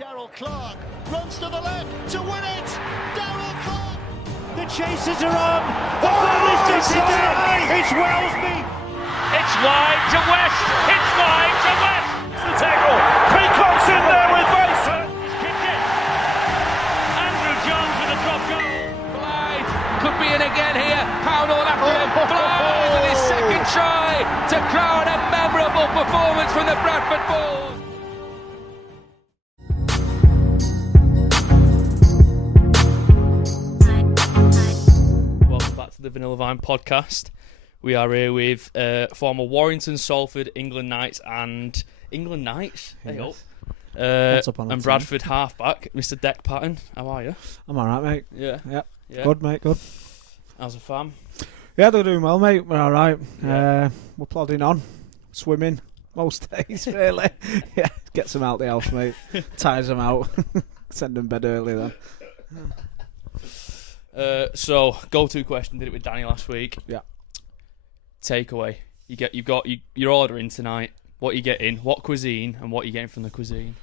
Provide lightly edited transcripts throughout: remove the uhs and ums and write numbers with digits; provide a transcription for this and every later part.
Darryl Clark runs to the left to win it. Darryl Clark. The chasers are on. The ball is disappearing. It's Wellesby. It's wide to West. It's wide to West. It's the tackle. Peacock's in there with Mason. He's kicked it. Andrew Jones with a drop goal. Blythe could be in again here. Pownall after him. Blythe with his second try to crown a memorable performance from the Bradford Bulls. The Vanilla Vine podcast. We are here with former Warrington, Salford, England Knights, and and Bradford halfback, Mr. Dec Patton. How are you? I'm alright, mate. Yeah. Good, mate, good. How's the fam? Yeah, they're doing well, mate. We're alright. We're plodding on. Swimming most days, really. Yeah, gets them out the house, mate. Tires them out. Send them bed early then. So go-to question, did it with Danny last week. Yeah. Takeaway. You're ordering tonight. What are you getting? What cuisine and what are you getting from the cuisine?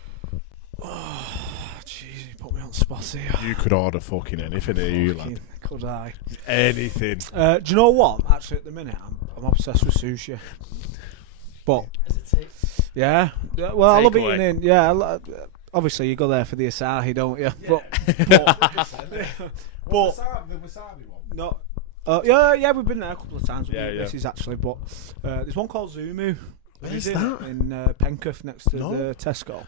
Oh, jeez, you put me on the spot here. You could order fucking anything here, you lad. Could I? Anything. Do you know what? Actually, at the minute, I'm obsessed with sushi. But yeah, well, I love eating in. Yeah, obviously you go there for the asahi, don't you? Yeah. But the wasabi one. No, yeah, we've been there a couple of times with Yeah. actually. But there's one called Zumu. Where's that? In Penketh, next to the Tesco.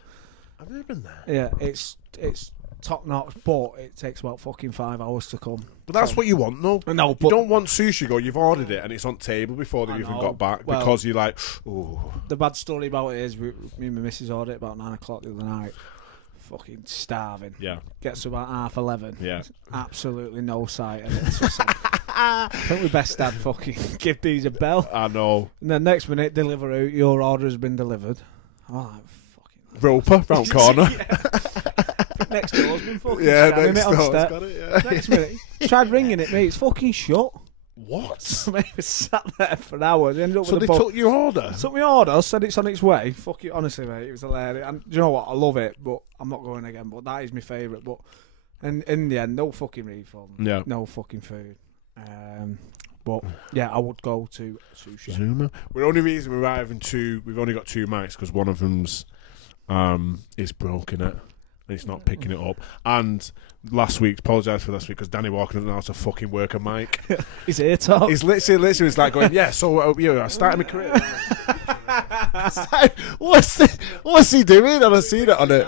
I've never been there. Yeah, it's top notch, but it takes about fucking 5 hours to come. But that's what you want, no? No, but you don't want sushi. You've ordered it and it's on table before they've even got back because you're like, oh. The bad story about it is, me and my missus ordered it about 9 o'clock the other night. Fucking starving. Yeah. Gets to about 11:30. Yeah. Absolutely no sight of it. So I think we best had fucking give these a bell. I know. And then next minute, deliver out. Your order has been delivered. I'm like, fucking. Roper, round corner. Next door's been fucking next it on door's step. got it, yeah. Next minute, tried ringing it, mate. It's fucking shut. What? Mate, we sat there for hours. Ended up So with they took your order? Took my order, said it's on its way. Fuck it, honestly, mate, it was hilarious. And do you know what? I love it, but I'm not going again. But that is my favourite. But in the end, no fucking refund. Yeah. No fucking food. But yeah, I would go to sushi. Zuma. The only reason we've only got 2 mics because one of them's is broken it. It's not picking it up. And apologise for last week because Danny Walker doesn't know how to fucking work a mic. His ear talk. He's literally was like going, yeah, so I started my career. What's he doing? And I seen it on it.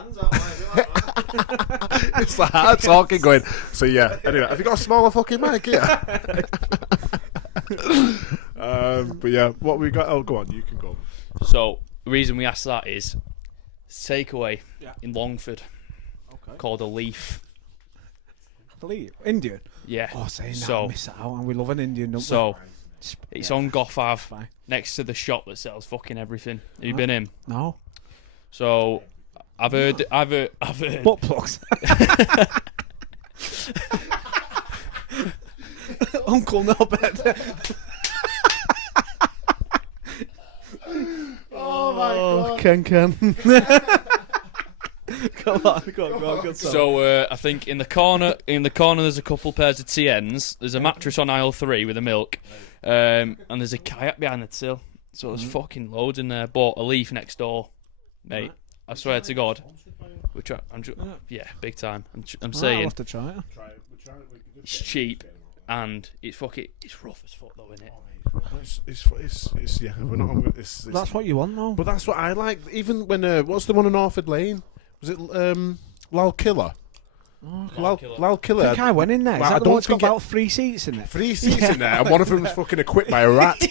It's like hard talking going, so yeah. Anyway, have you got a smaller fucking mic here? But yeah, what we got? Oh, go on, you can go. So the reason we asked that is takeaway in Longford called a Leaf. Indian? Yeah. Oh, saying that, so, I miss out, and we love an Indian, don't so we? it's on Gough Ave, next to the shop that sells fucking everything. Have you been in? No. So I've heard. Butt plugs. Uncle Norbert. Oh my god. Ken. Go on. Good song. So I think in the corner there's a couple pairs of TNs. There's a mattress on aisle 3 with a milk, and there's a kayak behind the till. So there's fucking loads in there. Bought a Leaf next door, mate. I swear to God. Yeah, big time. I'm saying I'll have to try it. it's cheap and it's rough as fuck though, isn't it? It's yeah. We're not. That's what you want, though. But that's what I like. Even when what's the one in Orford Lane? Was it Lal Killer? Lal Killer. I think I went in there. Is that the one that's got about 3 seats in it? 3 seats in there, and one of them was fucking equipped by a rat,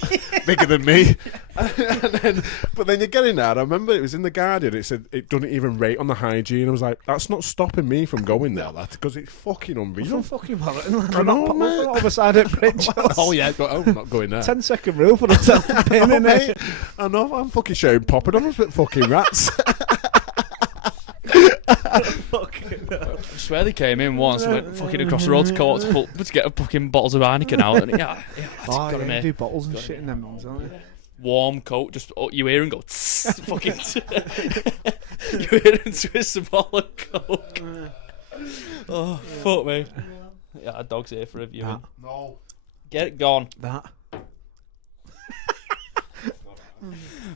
bigger than me. But then you get in there. I remember it was in the Guardian. It said it doesn't even rate on the hygiene. I was like, that's not stopping me from going there, lad, because it's fucking unreal. From fucking Warrington. I know, mate. Other side of bridge. Oh yeah, I'm not going there. 10-second rule for the pin in it. I know. I'm fucking showing poppadoms with fucking rats. I swear they came in once, went fucking across the road to court to get a fucking bottles of Heineken out, and got You do bottles and shit in them ones, don't you? warm coat. Just you hear him go, tss, fucking. You hear him twist the ball of coke. Oh, fuck me. Yeah, a dog's here for a viewing. No. Get it gone. That.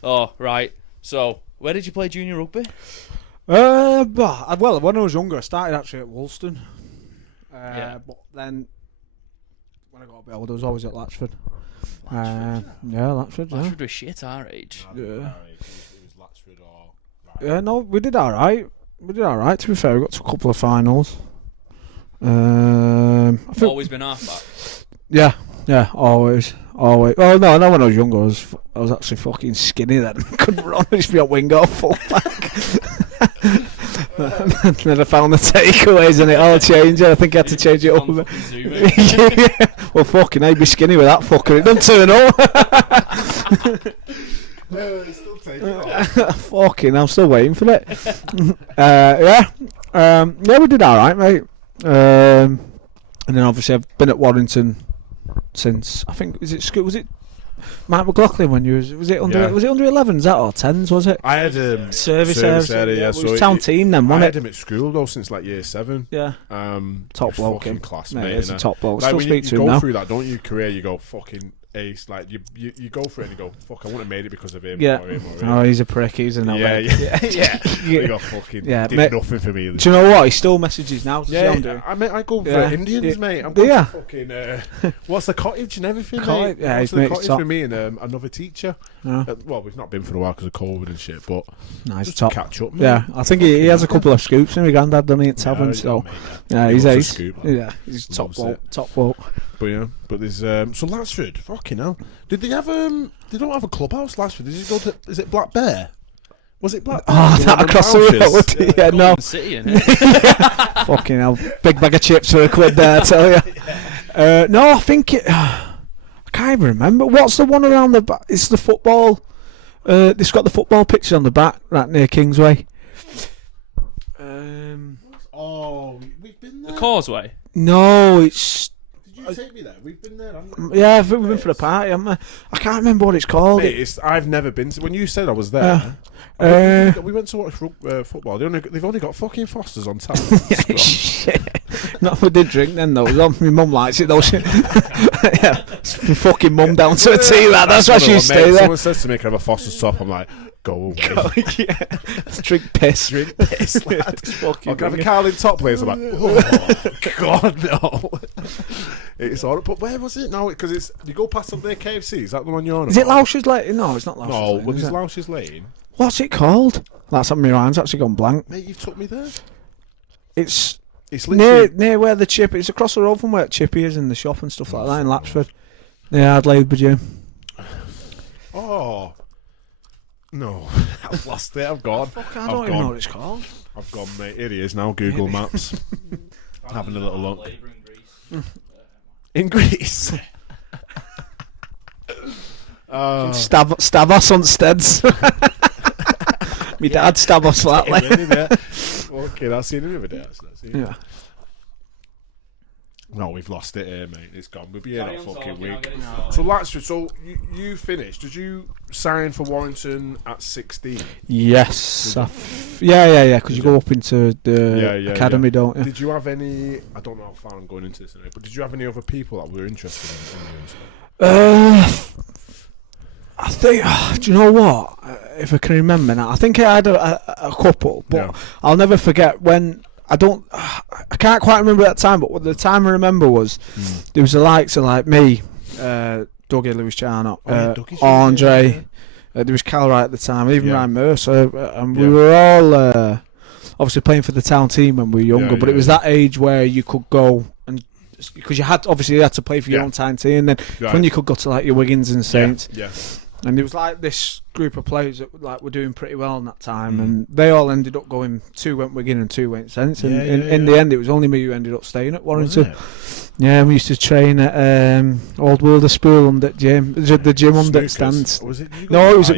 Oh, right. So, where did you play junior rugby? Well, when I was younger, I started actually at Woolston. But then, when I got a bit older, I was always at Latchford. Latchford. Latchford was shit our age. Yeah. It was Latchford or... Yeah, no, we did alright. To be fair, we got to a couple of finals. I think, Always been halfback. yeah, always. Oh no, when I was younger, I was actually fucking skinny then. Couldn't run. I used to be a wing or fullback. Then I found the takeaways and it all changed. I think I had to change it up a bit. Yeah. Well, fucking, I'd be skinny with that fucker. It doesn't turn up. No, it's still taking it. Fucking, I'm still waiting for it. Yeah, we did all right, mate. And then obviously I've been at Warrington since, I think, was it Mike McLaughlin when you was it under 11s that or 10s, was it? I had service area, yeah. It So was town team then, I wasn't had it? him at school though since like year 7. Yeah. he Top was bloke, fucking him. class, Mate, mate. it's a top bloke. Like Still when speak you to him go now. through that, don't you? Career, you go fucking ace. Like you go for it and you go, fuck, I wouldn't have made it because of him. Yeah. Or him or him. Oh, he's a prick. He's an Yeah. He got fucking did mate, nothing for me. do you know what? He still messages now. To Yeah, Sound I go for Yeah. Indians, mate. I'm Do going ya? to fucking what's the cottage and everything, Cottage, mate. yeah, What's he's the mate's cottage top. with me and another teacher. Yeah. Well, we've not been for a while because of COVID and shit, but Nice just top. to catch up, mate. Yeah, I think he has a couple of scoops in my granddad, doesn't he, at Tavern, so yeah, he's loves a ace. scoop. Yeah, he's top Loves bloke. it. Top bloke. But there's so Latchford, fucking hell. Did they have they don't have a clubhouse, Latchford? Did you go to? Is it Black Bear? Was it Black Bear? Oh, You that know, across them the houses? road. Yeah, no. Golden City, innit? Fucking hell. Big bag of chips for £1 there, I tell you. No, I think it... I can't even remember. What's the one around the back? It's the football... it's got the football picture on the back, right near Kingsway. Oh, we've been there. The Causeway. No, it's... Did you take me there? We've been there, haven't we? Yeah, we've been for the party, haven't we? I can't remember what it's called. Mate, I've never been to. When you said I was there, we went to watch football. They've only got fucking Fosters on tap. Shit. Not we did drink then though. My mum likes it though. Yeah, it's my fucking mum down to a T. That's why she stay there. Someone says to me, "Can I have a Foster's top?" I'm like, "Go away." Yeah. Drink piss. Drink piss, lad. Fucking I'll have a Carlin top, please. I'm like, oh God, no. It's alright, but where was it? No, because it's you go past up there, KFC. Is that the one you're on? Is it Loush's Lane? No, it's not Loush's No, Lane. well, is there's it? Loush's Lane. What's it called? That's my mind's actually gone blank. Mate, you've took me there. It's literally near where the Chippy. It's across the road from where Chippy is in the shop and stuff like that in Latchford. Yeah, Adelaide Gym. Oh. No, I've lost it. I've gone. I don't even know what it's called. I've gone, mate. Here he is now. Google Maps. Having a little look. In Greece. Stavos on Steads. My dad Stavos flatly. Okay, that's seen him the other day. Actually. Yeah. No, we've lost it here, mate. It's gone. We'll be here that fucking week. So, Latchford, so you finished. Did you sign for Warrington at 16? Yes. Yeah. Because you go up into the academy, don't you? Did you have any? I don't know how far I'm going into this anyway, but did you have any other people that were interested in you? I think. Do you know what? If I can remember now, I think I had a couple, but I'll never forget when. I can't quite remember that time, but what the time I remember was there was the likes of like me, Dougie Lewis Charnock, Andre, there was Cal Wright at the time, even Ryan Mercer, and we were all obviously playing for the town team when we were younger, but it was that age where you could go and because you had to play for your own town team, and then when you could go to like your Wiggins and Saints. And there was like this group of players that like were doing pretty well in that time, and they all ended up going. 2 went Wigan and 2 went Saints, and in the end, it was only me who ended up staying at Warrington. Yeah, we used to train at Old Wilder School under the gym under stands. Was it? No, it was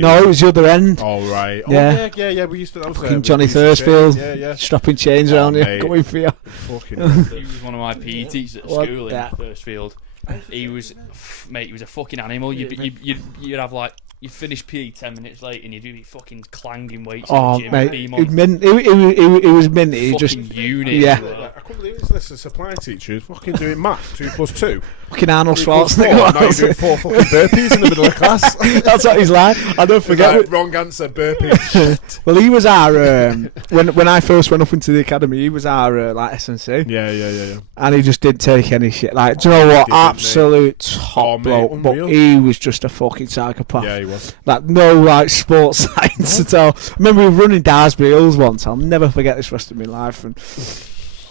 the other end. Oh right. Yeah. We used to. That was fucking Johnny Thursfield, strapping chains around you, mate. going for you. He was one of my PE teachers at school in Thursfield. He was, mate. He was a fucking animal. You'd have like. You finish PE 10 minutes late and you'd be fucking clanging weights in the gym. Mate, Beam he was minty. He just unit. yeah. I couldn't believe this. A supply teacher is fucking doing maths 2 + 2. Fucking Arnold 3 + 4. Schwarzenegger. Now you're doing 4 fucking burpees in the middle of class. That's what he's like. I don't forget. Like, wrong answer, burpees. Well, he was our when I first went up into the academy. He was our like S&C. Yeah. And he just didn't take any shit. Like, do you know what? Didn't, Absolute top bloke. But unreal. he was just a fucking psychopath. Yeah, he was. Like, no, like, sports science at all. I remember we were running Daresbury Hills once. I'll never forget this rest of my life. And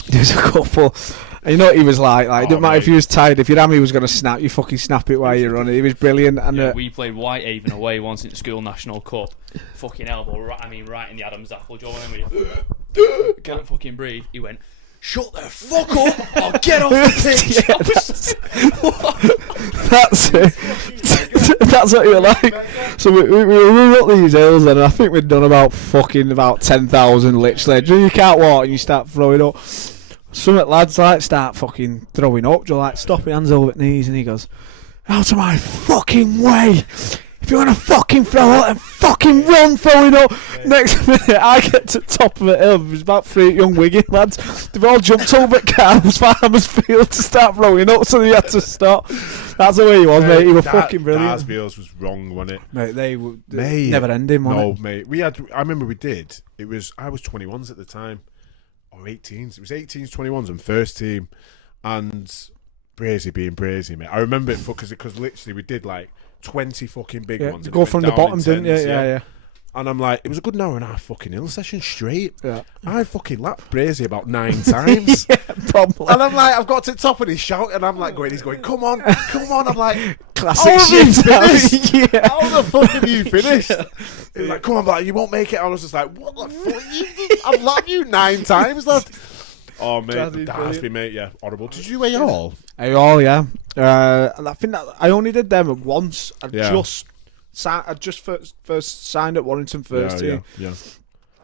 there's a couple. And you know what he was like? It didn't matter if he was tired. If your hammy was going to snap, you fucking snap it while you're running. He was brilliant. And we played Whitehaven away once in the school national cup. Fucking elbow, right in the Adam's apple. Joe and we can't fucking breathe. He went, "Shut the fuck up! I'll get off the pitch." That's it. That's what you were like. So we were running up these hills, and I think we'd done about 10,000 literally. You can't walk, and you start throwing up. Some lads like start fucking throwing up. Joe like stop your hands over at knees, and he goes, "Out of my fucking way! If you want to fucking throw up, then fucking run throwing up." Next minute, I get to the top of the hill. There's about 3 young Wigan lads. They've all jumped over at Carl's Farmers Field to start throwing up, so they had to stop. That's the way he was, mate. He was fucking brilliant. Daresbury Hills was wrong, wasn't it? Mate, they were never ending, wasn't it? Mate. We had. I remember we did. It was. I was 21s at the time, or 18s. It was 18s, 21s, and first team, and Brazy being Brazy, mate. I remember it because literally we did like 20 fucking big ones. You go from the bottom, didn't you? Yeah. And I'm like, it was a good hour and a half fucking hill session straight. Yeah. I fucking lapped Brazy about 9 times. Yeah, probably. And I'm like, I've got to the top and he's shouting, and I'm like, he's going, come on. I'm like, classic shit. Yeah. How the fuck have you finished? He's like, come on, like, you won't make it. I was just like, what the fuck? I've lapped you 9 times, lad. Oh, mate, Daresbury, mate, yeah, horrible. Did you do all? Yeah. I think that I only did them once. I just first signed at Warrington first team. Yeah.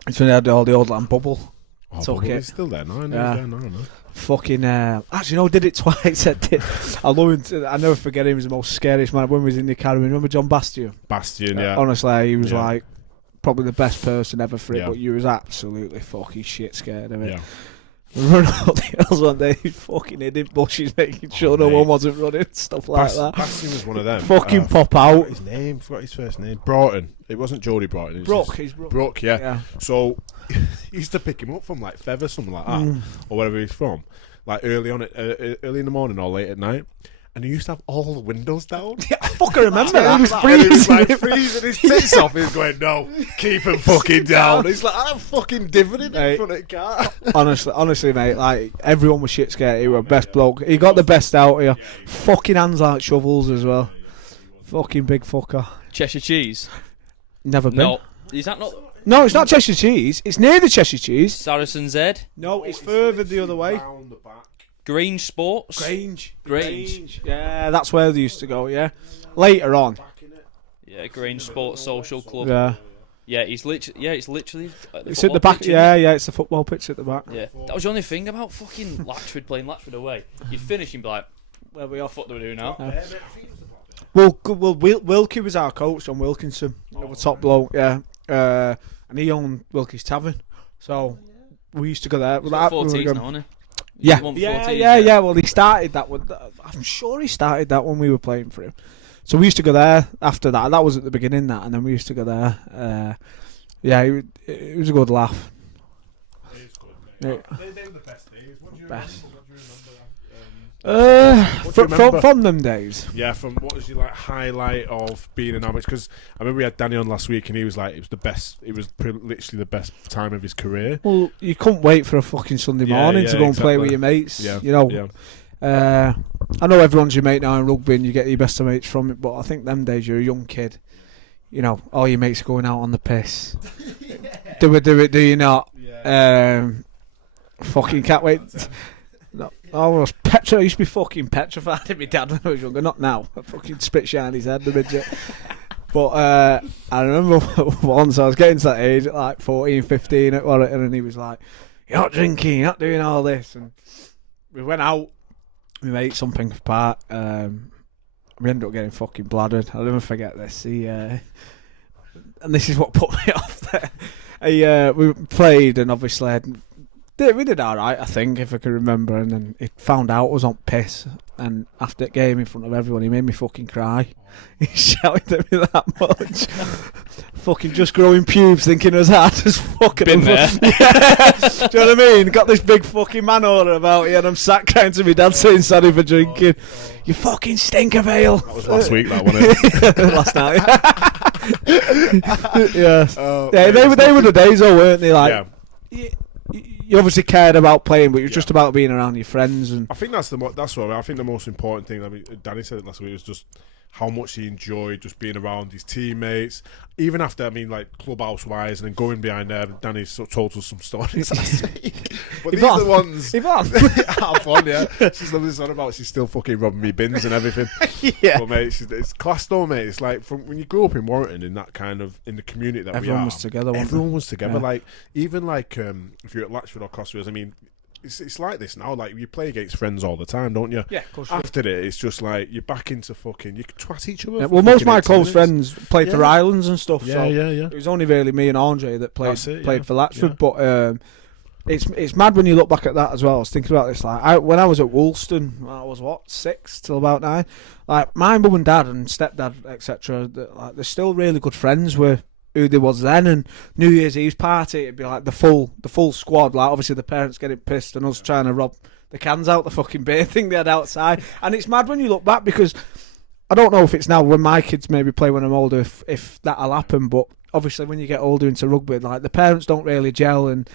It's when they had all the old land bubble. Took it. He's still there now. No. Fucking actually no, did it twice. I love him. I never forget him. He was the most scariest man when we was in the academy. Remember John Bastion? Yeah. Honestly, he was like probably the best person ever for it. But you was absolutely fucking shit scared of it. Yeah. Running up the hills one day, he fucking hid in bushes, making sure no one wasn't running, stuff like that. Bastion was one of them. Fucking pop out. Forgot his first name. Broughton. It wasn't Jody Broughton. It was He's Brooke. Brooke, yeah. So he used to pick him up from like Feather, something like that, or wherever he's from, like early in the morning or late at night. And he used to have all the windows down. Yeah, I fucking remember that. He was freezing his tits off. He was going, no, keep him fucking down. He's like, I'm fucking divvying in front of the car. Honestly, mate, like, everyone was shit scared. He was best bloke. He got the best out of you. Fucking hands like shovels as well. Fucking big fucker. Cheshire Cheese. Never been. No, is that not No, it's not Cheshire Cheese. It's near the Cheshire Cheese. Saracen's Head? No, it's further the other way. Grange Sports. Grange. Yeah, that's where they used to go. Yeah, later on. Yeah, Grange Sports Social Club. Yeah. Yeah, it's literally. It's at the back. Pitch, Yeah, it's the football pitch at the back. Yeah, that was the only thing about fucking Latchford playing Latchford away. You'd finish and be like, "Where we off? What do we do now?" Well, Wilkie was our coach, John Wilkinson, the top bloke. Yeah, and he owned Wilkie's Tavern, so we used to go there. 14s now, isn't he? Yeah. Yeah. Well, he started that one. I'm sure he started that when we were playing for him. So we used to go there after that. That was at the beginning, and then we used to go there. It was a good laugh. It is good, mate. Yeah. They were the best days. What do you Best. remember? From them days. Yeah, from what was your like highlight of being an amateur? Because I remember we had Danny on last week, and he was like, it was the best. It was literally the best time of his career. Well, you couldn't wait for a fucking Sunday morning to go and play with your mates. Yeah, you know. Yeah. I know everyone's your mate now in rugby, and you get your best of mates from it. But I think them days you're a young kid. You know, all your mates are going out on the piss. Do you not? Yeah. Fucking can't wait. No, I used to be fucking petrified of my dad when I was younger. Not now. I fucking spit shine his head, the midget. But I remember once I was getting to that age at like 14, 15 at Warrington, and he was like, "You're not drinking, you're not doing all this." And we went out, my mates on Pinkford Park. We ended up getting fucking bladdered. I'll never forget this. And this is what put me off there. We played, and obviously we did all right, I think, if I can remember. And then he found out I was on piss. And after the game, in front of everyone, he made me fucking cry. He shouted at me that much. Fucking just growing pubes, thinking as hard as fucking. Been there. Yeah. Do you know what I mean? Got this big fucking man order about it, and I'm sat crying to me dad saying sorry for drinking. You fucking stink of ale. That was last week, that wasn't it? Last night. Yeah, they were the days, though, weren't they? Like, you obviously cared about playing, but it was just about being around your friends. And I think that's what I think the most important thing. I mean, Danny said it last week, was just how much he enjoyed just being around his teammates. Even after, I mean, like clubhouse wise, and then going behind there, Danny told us some stories last week. But these are the ones. Have fun, yeah. She's loving this on about she's still fucking robbing me bins and everything. Yeah. But mate, it's class though, mate. It's like from when you grew up in Warrington, in that kind of in the community that everyone we are. was together. Everyone was together. Yeah. Like even like if you're at Latchford or Crossfields, I mean. It's like this now. Like you play against friends all the time, don't you? Yeah, of course. After it, it's just like you're back into fucking. You can twat each other. Yeah, for well, most of my 18 close minutes. friends played for Islands and stuff. Yeah, so yeah. it was only really me and Andre that played for Latchford. Yeah. But it's mad when you look back at that as well. I was thinking about this. Like when I was at Woolston, I was 6 till about 9. Like my mum and dad and stepdad, etc. Like they're still really good friends with who they was then. And New Year's Eve's party, it'd be like the full squad. Like obviously the parents getting pissed and us trying to rob the cans out the fucking beer thing they had outside. And it's mad when you look back, because I don't know if it's now when my kids maybe play when I'm older if that'll happen, but obviously when you get older into rugby, like the parents don't really gel and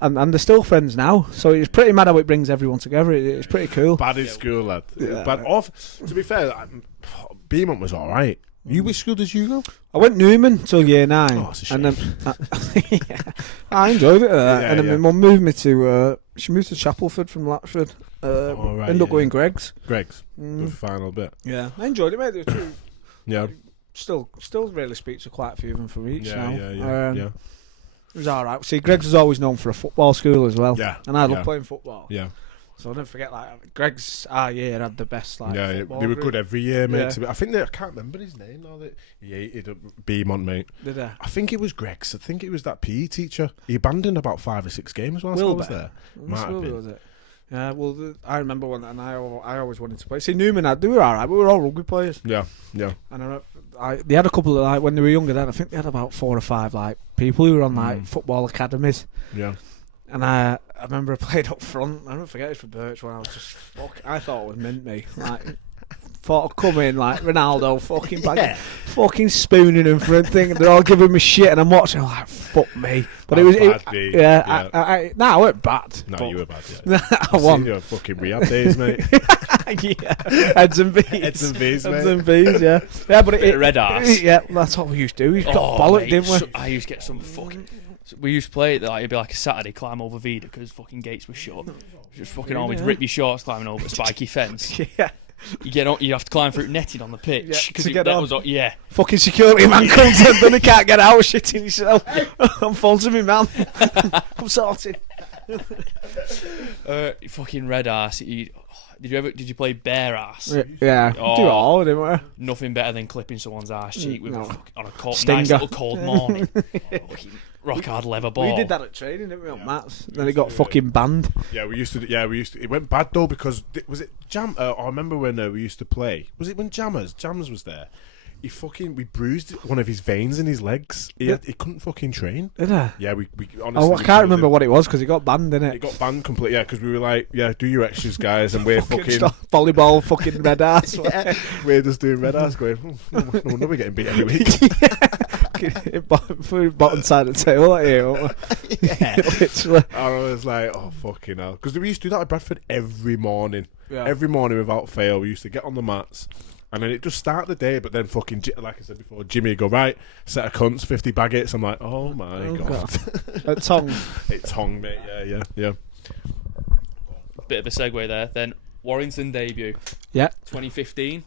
they're still friends now. So it's pretty mad how it brings everyone together. It's pretty cool. Bad in school, lad. Yeah. Bad off. To be fair, Beamont was all right. You which school did you go? I went Newman till year 9. Oh, it's a shame. And then I enjoyed it. And then my mum moved me to. She moved to Chapelford from Latchford. Ended up going Greg's. Greg's. The final bit. Yeah, I enjoyed it, mate. It was Yeah. still really speak to quite a few of them for each now. Yeah. It was all right. See, Greg's was always known for a football school as well. Yeah. And I love playing football. Yeah. So I'll never forget, like, Greg's our year had the best, like, football they were group. good every year, mate. Yeah. I think I can't remember his name now. That he hated Beamont, mate. Did I? I think it was Greg's. I think it was that PE teacher. He abandoned about 5 or 6 games whilst I was there. Might have been. Was it? Yeah, well, I remember one, and I always wanted to play. See, Newman they were all right. We were all rugby players. Yeah. And they had a couple of, like, when they were younger then, I think they had about 4 or 5, like, people who were on, like, football academies. Yeah. And I remember I played up front. I don't forget it for Birch when I was just I thought it was mint me. Like, thought I'd come in like Ronaldo, fucking spooning them for a thing. They're all giving me shit, and I'm watching. I'm like, fuck me. But it was yeah. I weren't bad. No, you were bad. Yeah. I won. Seen your fucking rehab days, mate. Yeah, heads and B's. Heads and B's, mate. Heads and B's, yeah. Yeah, but it red arse. Yeah, that's what we used to do. We got bollocked, didn't we? I used to get some fucking. We used to play it like it'd be like a Saturday, climb over Vida because fucking gates were shut. Just fucking always rip your shorts climbing over a spiky fence. Yeah. You have to climb through netting on the pitch to get on. Yeah. Fucking security man comes in, then he can't get out, shitting yourself. I'm phone to me, man. I'm sorted. Fucking red arse. Did you play bare ass? Yeah. Oh, do it all, didn't we? Nothing better than clipping someone's arse cheek with on a nice little cold morning. Rock hard leather ball. We did that at training, didn't we, on mats? Then it got fucking banned. Yeah, we used to. It went bad though because was it Jam? I remember when we used to play. Was it when Jammers was there? We bruised one of his veins in his legs. He couldn't fucking train. Did I? Yeah, we honestly. Oh, I can't remember what it was because it got banned, didn't it? It got banned completely. Yeah, because we were like, do your extras, guys, and we're fucking volleyball, fucking red ass. Yeah. We're just doing red ass, going. No wonder we're getting beat every week. Bottom side of the table, like here. Yeah, literally. I was like, oh fucking hell, because we used to do that at Bradford every morning. Yeah. Every morning without fail, we used to get on the mats. And then it just started the day, but then fucking, like I said before, Jimmy would go, right, set of cunts, 50 baguettes. I'm like, oh my God. At Tong. It's Tong, mate, yeah. Bit of a segue there. Then Warrington Debut. Yeah. 2015.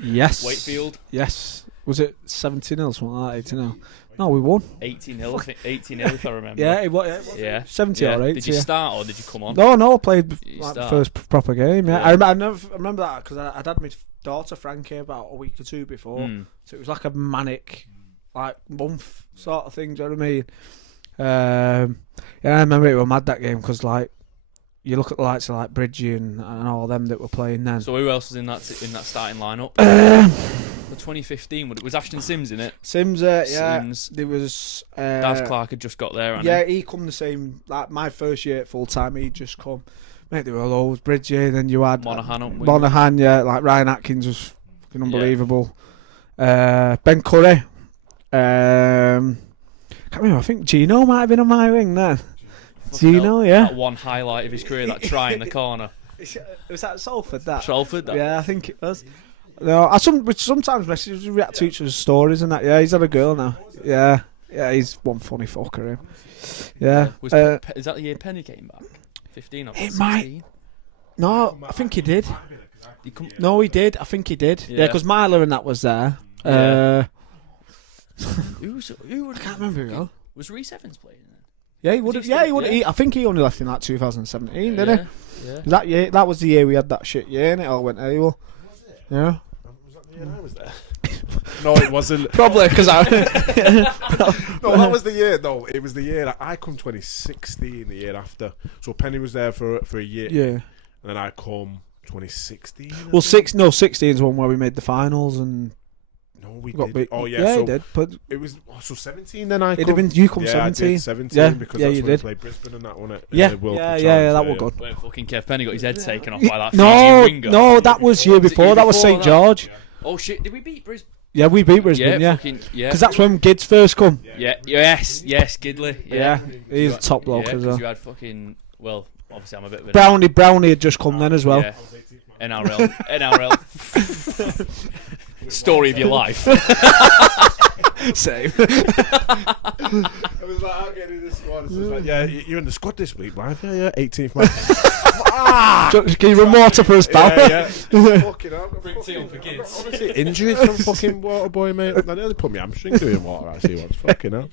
Yes. Wakefield. Yes. Was it 70-0, something like that, 80-0? No, we won. 18-0, I think. 18-0 if I remember. Yeah, it was. Yeah. 70 yeah. or 80. Did you start or did you come on? No, I played You like the start. first proper game. Yeah, Yeah. I remember that because I'd had my daughter Frankie about a week or two before, so it was like a manic, like month sort of thing. Do you know what I mean? Yeah, I remember it was mad that game because like you look at the likes of like Bridgie and all them that were playing then. So who else was in that starting lineup? For 2015, was Ashton Sims in it? Sims, yeah. Sims. There was Daz Clark had just got there. Yeah, he come the same. Like my first year at full time, he just come. Mate, there were loads. Bridgie, then you had Monaghan. Yeah, like Ryan Atkins was fucking unbelievable. Ben Curry. Can't remember. I think Gino might have been on my wing then. Gino, yeah. That one highlight of his career, that try in the corner. Was that Salford? That. Salford. That. Yeah, I think it was. No, sometimes messages react to each other's stories and that. Yeah, he's had a girl now. Yeah, he's one funny fucker. Him. Yeah. Is that the year Penny came back? 15 or 16? It might. No, I think he did. No, he did. I think he did. Yeah, because Myler and that was there. Yeah. Who I can't remember who. Was Rhys Evans playing then? Yeah, he would have. Yeah, he would. I think he only left in like 2017, didn't he? Yeah. That year, that was the year we had that shit year, and it all went AWOL. Yeah. Was that the year I was there? No, it wasn't. Probably because I. No, that was the year. No, it was the year that I come 2016. The year after, so Penny was there for a year. Yeah. And then I come 2016. Well, 16 is one where we made the finals and. No, we got did. beat. Oh yeah, yeah, so he did. But it was so 17. Then I. It'd have been you come 17. I did 17 yeah, because yeah, that's you when did. we played Brisbane and that, wasn't it? Yeah, that was good. When fucking Kev Penny got his head taken off by that Fiji No, winger. no, that was year before. That was St George. Oh shit! Did we beat Brisbane? Yeah, we beat Brisbane. Yeah, because that's when Gids first come. Yeah, yes, Gidley. Yeah, he's a top bloke as well. You had fucking obviously I'm a bit of Brownie had just come then as well. Yeah. NRL. Story of your life. Same. I was like, I'm getting in the squad. It's like, yeah, you're in the squad this week, man. Yeah, 18th man. Can you run water for us, pal? Yeah. Fucking hell. Bring tea on for kids. Honestly, injuries from fucking water boy, mate. I nearly put my hamstring doing water actually once. Fucking hell.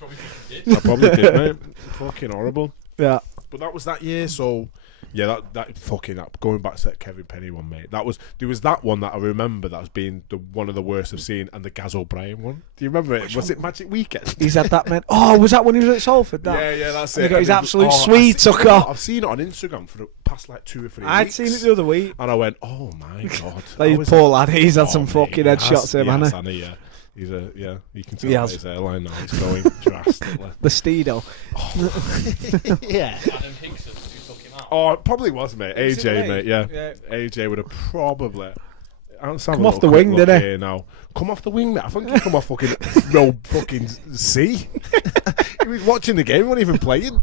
I probably did, mate. Fucking horrible. Yeah. But that was that year, so yeah, that fucking up. Going back to that Kevin Penny one, mate. There was that one that I remember that was being one of the worst I've seen, and the Gaz O'Brien one. Do you remember it? Was it Magic Weekend? He's had that, man. Oh, was that when he was at Salford? That? Yeah, that's and it. He got his absolute I've sweet took off. I've seen it on Instagram for the past like 2 or 3 weeks. I'd seen it the other week. And I went, oh my god. Like, poor lad, he's had some fucking headshots him, hasn't he? Yeah. He's you can tell by his airline now. He's going drastically. The Steedo. Yeah. Adam Hickson who took him out. Oh, it probably was, mate. Was AJ, it mate. Yeah. AJ would have probably. Come off the wing, did he? Now. Come off the wing, mate. I think he come off fucking no fucking sea. He was watching the game, he wasn't even playing.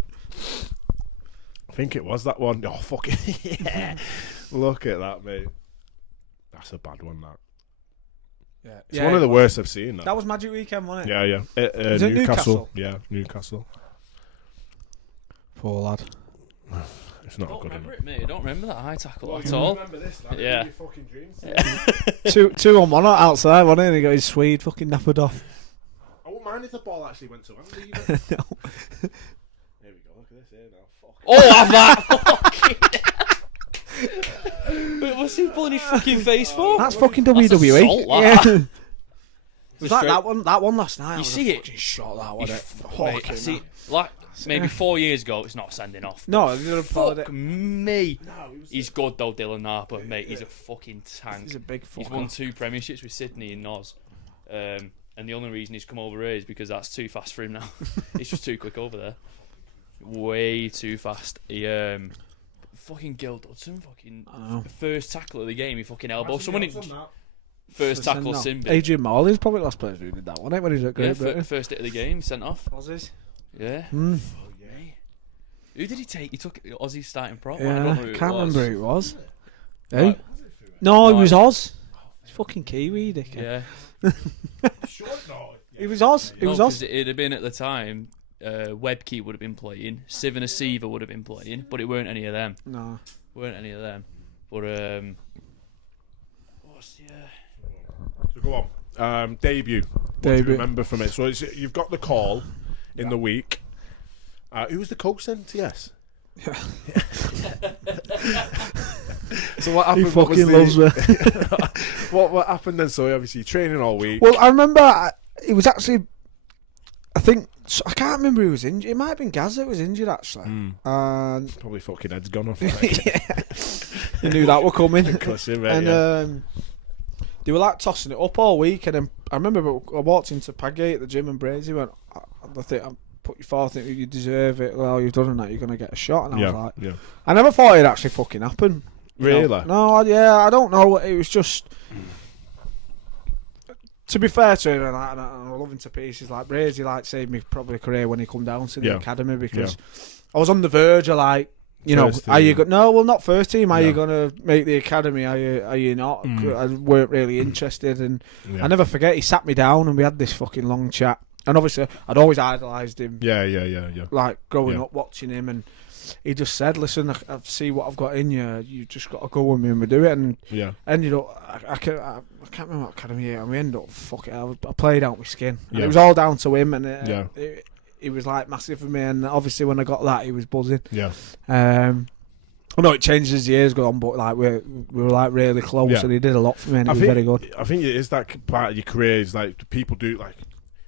I think it was that one. Oh, fucking yeah. Look at that, mate. That's a bad one, that. Yeah. It's one of the worst I've seen. That was Magic Weekend, wasn't it? Yeah. Was it Newcastle? Yeah, Newcastle. Poor lad. It's not good enough. I don't remember that high tackle at all. Remember this? Yeah. Fucking dreams. 2 on 1 outside, wasn't it? And he got his Swede fucking nappered off. I wouldn't mind if the ball actually went to him either. No. Here we go. Look at this here now. Fuck. Oh, have that! Wait, what's he pulling his fucking face for? That's fucking That's WWE. assault, that. Yeah. Was that one last night? You see it? Shot that, wasn't it? Mate, I see, like maybe 4 years ago, it's not sending off. No, you're gonna Fuck me. He's good though, Dylan Harper, mate. He's a fucking tank. He's a big fucker. He's won 2 premierships with Sydney and Nos. And the only reason he's come over here is because that's too fast for him now. He's just too quick over there. Way too fast. He fucking Gil Dodson, fucking first tackle of the game, he fucking elbowed someone in. First tackle, Simbi. Adrian Morley's probably the last player who did that, wasn't it? When he was at Great Britain. First hit of the game, sent off. Aussies. Yeah. Who did he take? He took Aussie's starting prop. Yeah, I don't know who can't remember who it was. Right. No, it was Oz. It's fucking Kiwi, dickhead. Yeah. It was Oz. It was Oz. It'd have been at the time. Webkey would have been playing. Sivan Asiva would have been playing, but it weren't any of them. No. Weren't any of them. But what's the? So go on. Debut. What do you remember from it? So you've got the call in the week. Who was the coach then? TS. So what happened? He fucking loves me. What happened then? So obviously you're training all week. Well, I remember it was actually. I think I can't remember who was injured. It might have been Gaz that was injured actually. And Probably fucking head's gone off. you knew that were coming. And they were like tossing it up all week, and then I remember I walked into Pagay at the gym and Brazy went, "I think I put you forth. I think you deserve it. Well, you've done that. You're gonna get a shot." And I was like, I never thought it'd actually fucking happen. Really? No, I don't know. It was just. To be fair to him, and I love him to pieces. Like Brazy, saved me probably a career when he come down to the academy because I was on the verge of are you no? Well, not first team. Are you gonna make the academy? Are you not? I weren't really interested, and I never forget. He sat me down and we had this fucking long chat. And obviously, I'd always idolised him. Yeah. Like growing up, watching him, and he just said, "Listen, I see what I've got in you. You just got to go with me and we do it." And ended up, I can't remember what academy year, and we ended up I played out my skin. And it was all down to him, and it was like massive for me. And obviously, when I got that, he was buzzing. I know it changed as years go on, but we were like really close, and he did a lot for me, and he was very good. I think it is that part of your career is like people do like.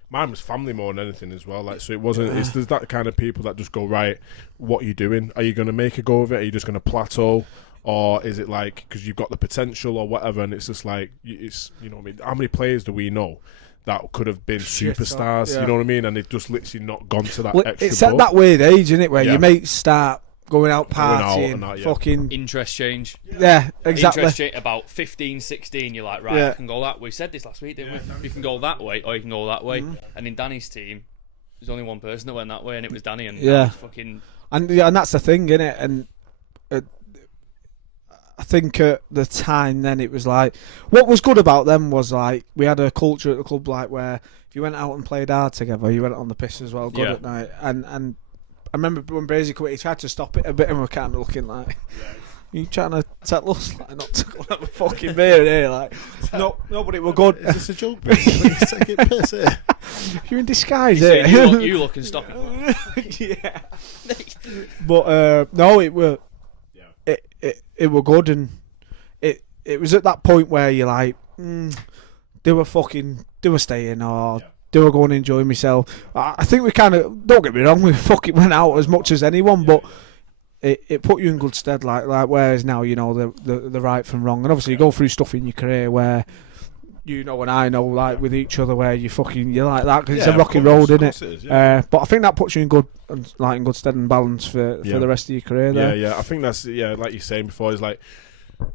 Mine was family more than anything as well. So it wasn't. There's that kind of people that just go, right, what are you doing? Are you going to make a go of it? Are you just going to plateau, or is it like because you've got the potential or whatever? And it's just like it's what I mean. How many players do we know that could have been superstars? You know what I mean? And they've just literally not gone to that extra. It's at that weird age, isn't it, where your mates start going out partying, fucking interest change. Yeah, exactly. Interest change about 15, 16. You're like, right, I can go that way. We said this last week, didn't we? You can go that way, or you can go that way. And in Danny's team, there's only one person that went that way, and it was Danny. And fucking. And that's the thing, isn't it? And I think at the time then it was like what was good about them was like we had a culture at the club like where if you went out and played hard together, you went on the piss as well, good at night, and. I remember when Brazy quit, he tried to stop it a bit, and we're kind of looking like, you trying to tell us not to go have a fucking beer here? No, but it were good. Is this a joke? Take it piss here. You're in disguise here. You look and stop it. Yeah. But no, it were it were good, and it was at that point where you're like, they were staying or. Do I go and enjoy myself? I think we kind of, don't get me wrong, we fucking went out as much as anyone, but it put you in good stead. Like whereas now you know the right from wrong, and obviously you go through stuff in your career where you know and I know with each other where you're like that because it's a rocky road, isn't it? But I think that puts you in good stead and balance for the rest of your career. There. Yeah. I think that's like you're saying before. It's like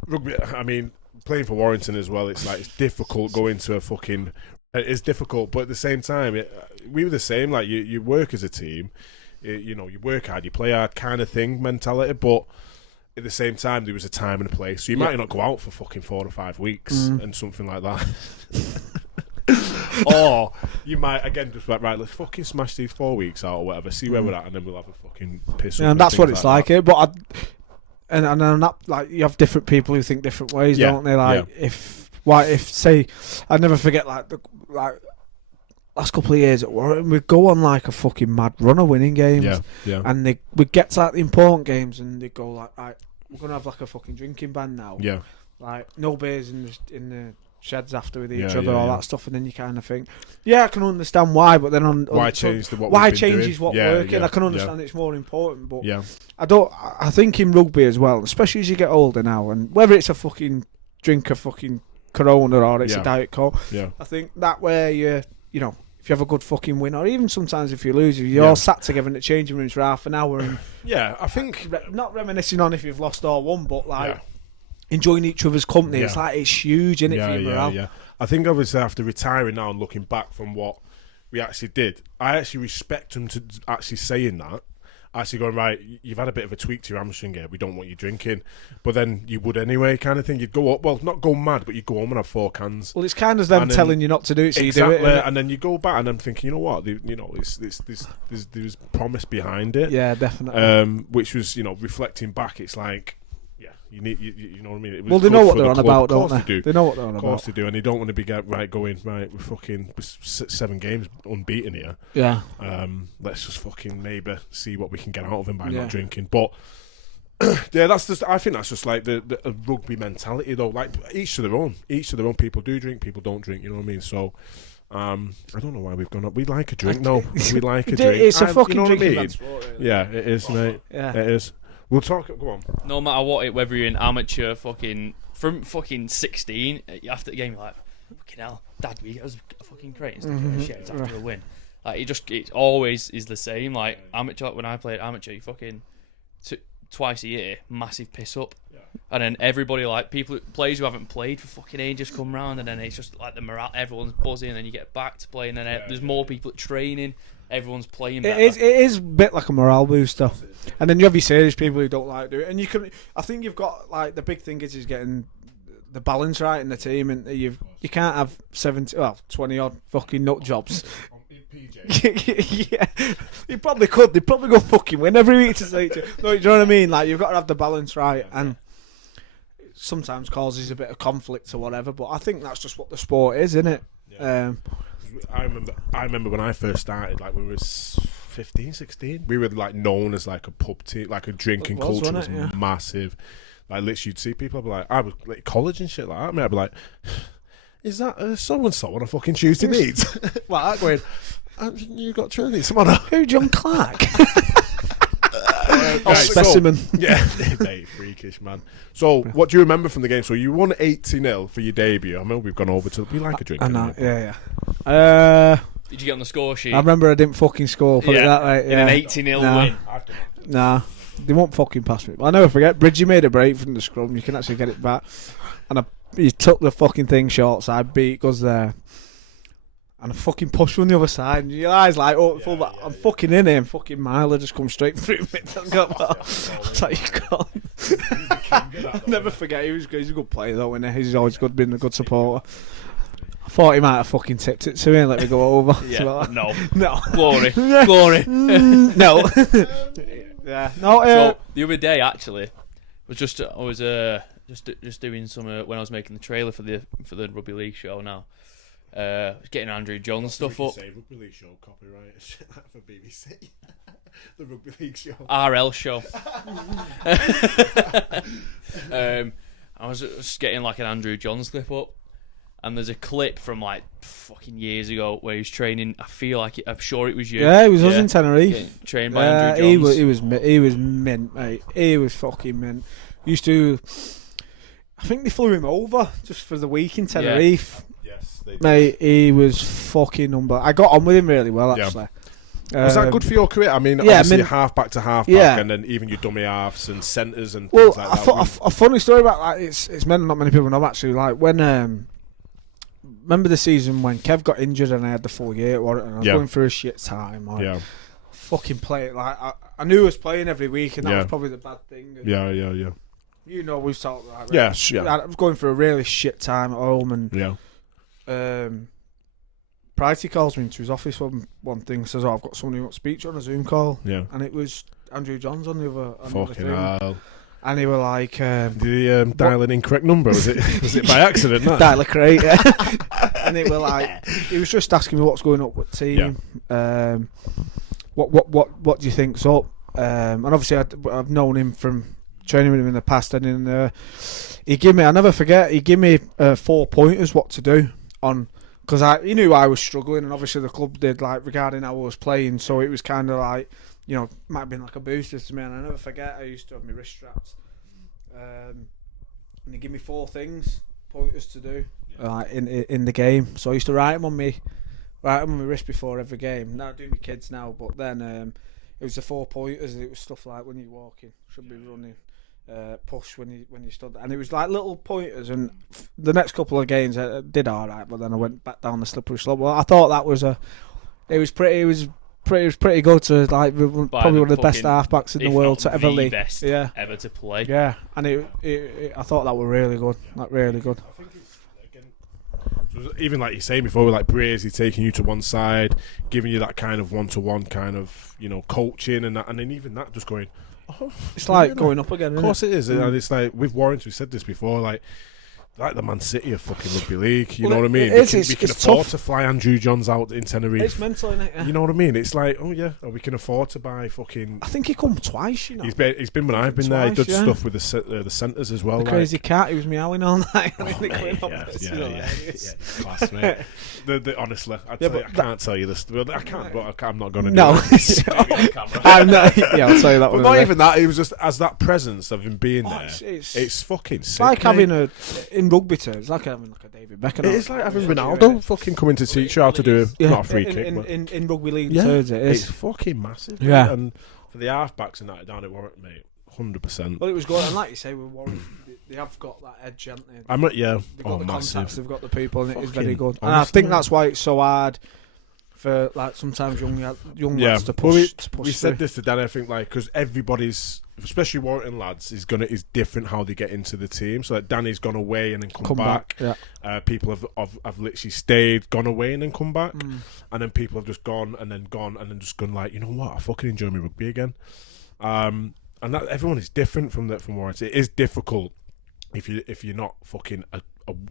rugby. I mean, playing for Warrington as well. It's like it's difficult going to a fucking. It's difficult, but at the same time, we were the same. Like you work as a team, you work hard, you play hard, kind of thing mentality. But at the same time, there was a time and a place. So you might not go out for fucking 4 or 5 weeks and something like that. Or you might again just like right, let's fucking smash these 4 weeks out or whatever. See where we're at, and then we'll have a fucking piss. Yeah, and that's what it's like. But and that like you have different people who think different ways, don't they? Like if say I'd never forget like last couple of years at Warrington, we'd go on like a fucking mad run of winning games, and we'd get to like the important games, and they'd go like, right, we're gonna have like a fucking drinking ban now, like no beers in the sheds after with each other, all that stuff, and then you kind of think, I can understand why, but then why change what working? I can understand it's more important, but I think in rugby as well, especially as you get older now, and whether it's a fucking drink a fucking Corona or it's a Diet Coke. I think that way if you have a good fucking win, or even sometimes if you lose, if you're all sat together in the changing rooms for half an hour and I think not reminiscing on if you've lost or won, but like enjoying each other's company. It's like it's huge, isn't it, for your morale? I think obviously after retiring now and looking back from what we actually did, I actually respect them to actually saying that. Actually going, right, you've had a bit of a tweak to your hamstring here, we don't want you drinking, but then you would anyway, kind of thing. You'd go up, well, not go mad, but you'd go home and have 4 cans. Well, it's kind of them telling you not to do it, so exactly, you do it, and then you go back and I'm thinking, you know what, there's promise behind it, definitely, which was, reflecting back, it's like, You need, you know what I mean. It was Well, they good know what for the they're on club. about, Of course don't they? do. They know what they're on Of course about. they do, and you don't want to be going right. We're fucking 7 games unbeaten here. Yeah. Let's just fucking maybe see what we can get out of him by Yeah. not drinking. But yeah, that's just. I think that's just like the rugby mentality, though. Like each to their own. Each to their own. People do drink. People don't drink. You know what I mean? So. I don't know why we've gone up. We like a drink, no. We like a drink. It's a fucking you know what I drinking mean? man's sport, really. Yeah, it is, mate. Yeah. It is. We'll talk. Go on. No matter what, whether you're an amateur, fucking from fucking 16, after the game you're like, fucking hell, Dad, we get us a fucking crate and stuff after the win. Like it always is the same. Like amateur, when I played amateur, you fucking twice a year, massive piss up. And then everybody, like players who haven't played for fucking ages come round, and then it's just like the morale, everyone's buzzing, and then you get back to playing, and then there's more people at training, everyone's playing better. It is a bit like a morale booster. And then you have your serious people who don't like do it. And I think you've got, like, the big thing is getting the balance right in the team, and you can't have 20 odd fucking nut jobs. Yeah, you probably could. They'd probably go fucking win every week to say to you. No, do you know what I mean? Like, you've got to have the balance right, and sometimes causes a bit of conflict or whatever. But I think that's just what the sport is, isn't it? Yeah. I remember when I first started, like, we were 15, 16. We were like known as like a pub team, like a drinking culture was massive. Like, literally, you'd see people. I'd be like, I was like college and shit like that. I mean, I'd be like, is that so and so on a fucking Tuesday night? Well, that going. You got training tomorrow. Who, John Clark? Right, specimen. So, yeah, mate, freakish man. So, what do you remember from the game? So, you won 80-0 for your debut. I know we've gone over to. We like a drink. I know. Yeah. Did you get on the score sheet? I remember I didn't fucking score. Put it that way. In an 80-0 win. Nah, they won't fucking pass me. I'll never forget. Bridgie made a break from the scrum. You can actually get it back, and he took the fucking thing short side. Beat goes there. And I fucking pushed from the other side, and your eyes like, I'm fucking in here, and fucking Myler just come straight through me. I was like, you can't. I'll never forget, he's a good player though, isn't he? He's always been a good supporter. I thought he might have fucking tipped it to me and let me go over. Yeah, no. Glory. No. Yeah. No. So the other day, actually, I was just doing some when I was making the trailer for the Rugby League show now. Getting Andrew John's stuff up. Say Rugby League show copyright shit like for BBC. The Rugby League show. RL show. I was just getting like an Andrew Johns clip up, and there's a clip from like fucking years ago where he's training. I'm sure it was you. Yeah, it was us in Tenerife. Trained by Andrew Johns. He was mint, mate. He was fucking mint. Used to. I think they flew him over just for the week in Tenerife. Yes, they did. Mate, he was fucking I got on with him really well, actually. Was that good for your career? I mean, obviously half back to half back, and then even your dummy halves and centres and things like that. A funny story about that. It's meant not many people know actually. Like when remember the season when Kev got injured and I had the full year at Warrington. I was going through a shit time. Fucking play like I knew I was playing every week, and that was probably the bad thing. And you know, we've talked about it. Yeah. I was going through a really shit time at home, and Pricey calls me into his office one thing, says, "Oh, I've got someone who wants to speak to you on a Zoom call." Yeah. And it was Andrew Johns on the other. Fucking hell. And they were like, "Did he dial an incorrect number? Was it by accident?" No? Dial a crate, yeah. And they were like, he was just asking me what's going up with the team. Yeah. What do you think's up? And obviously I've known him from training with him in the past, and he gave me, I never forget, he gave me 4 pointers what to do on. Because he knew I was struggling, and obviously the club did, like, regarding how I was playing, so it was kind of like, you know, might have been like a booster to me. And I never forget, I used to have my wrist straps, and he gave me 4 pointers to do, in the game. So I used to write them on my wrist before every game. Now I do my kids now, but then it was the 4 pointers. It was stuff like when you're walking, should be running. Push when you stood there. And it was like little pointers, and the next couple of games I did alright, but then I went back down the slippery slope. Well, I thought that was it was pretty good to, like, probably one of the best halfbacks in the world to ever lead. Best ever to play. Yeah, and I thought that were really good, like really good. I think even like you saying before, like Brazy taking you to one side, giving you that kind of one-to-one kind of, you know, coaching, and then even that just going, It's like going up again, Of course it is, and it's like with Warrington, we said this before, like the Man City of fucking rugby league. You know what I mean? We can afford to fly Andrew Johns out in Tenerife. It's mental, isn't it? Yeah. You know what I mean? It's like, we can afford to buy fucking. I think he come twice. You know, He's been when I've been there. He did stuff with the centres as well. The crazy cat. He was meowing all night. Class, mate. Honestly, I can't tell you this. I can't, but I'm not going to do no. I'm not. Yeah, I'll tell you that but one. Not even that. It was just as that presence of him being there. It's fucking sick. It's like having in rugby terms, it's like having a David Beckham. It is like having Ronaldo fucking coming to teach you how to do not a free kick. In rugby league terms, it is. It's fucking massive. Yeah. And for the halfbacks and that down at Warrington, mate, 100%. Well, it was good, and like you say, with Warrington, they have got that edge, haven't they? They've got the massive. contacts, they've got the people, and it is very good. Honestly, and I think that's why it's so hard for like sometimes young lads to push. We said this to Dan. I think like because everybody's, especially Warrington lads, is different how they get into the team. So like Danny's gone away and then come back. Yeah. People have literally stayed, gone away and then come back, and then people have just gone and then just gone like, you know what, I fucking enjoy my rugby again. And that everyone is different from Warrington. It is difficult if you're not fucking a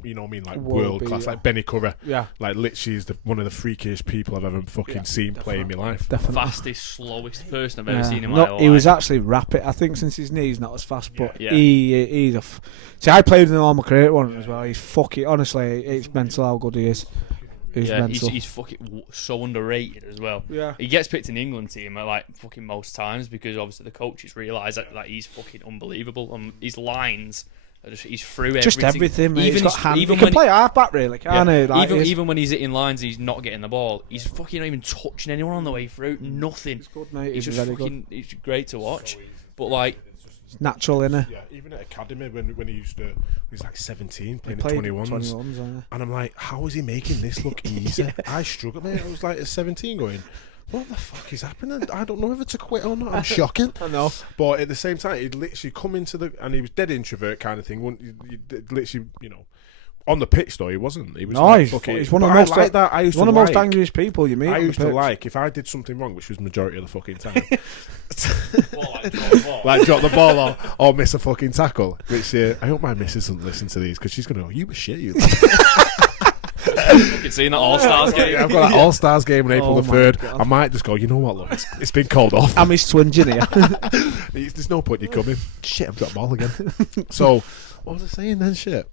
you know what I mean, like world class, like Benny Curry. Yeah, like literally is one of the freakiest people I've ever fucking seen play in my life. Definitely. Fastest, slowest person I've ever seen in my life. He was actually rapid. I think since his knee's not as fast, but he's a. See, I played with him on my career one as well. He's fucking. Honestly, it's mental how good he is. He's fucking so underrated as well. Yeah, he gets picked in the England team like fucking most times because obviously the coaches realise that he's fucking unbelievable. His lines. He's through just everything, mate. Even he's got hand. He can play half-back, really, can't he? Like even when he's hitting lines, he's not getting the ball. He's fucking not even touching anyone on the way through. Nothing. He's good, mate. He's just fucking. Good. He's great to watch. But like, it's natural, innit? Yeah, even at academy when he was like 17 playing at 21s, and I'm like, how is he making this look easy? I struggled, mate. I was like at 17 going, what the fuck is happening? I don't know whether to quit or not. I'm shocking. I know. But at the same time, he'd literally come into and he was dead introvert kind of thing. You'd literally, you know, on the pitch though, he wasn't. He was he's one of the most like that. I used one to of the most angriest people you meet. I used to like if I did something wrong, which was majority of the fucking time, like drop the ball or miss a fucking tackle. Which I hope my missus doesn't listen to these because she's gonna go, you were shit, you. You can see in that All-Stars game. I've got that All-Stars game on April the 3rd. God. I might just go, you know what, look, it's been called off. I'm his twin, Ginny. There's no point you coming. Shit, I've dropped the ball again. So, what was I saying then, shit?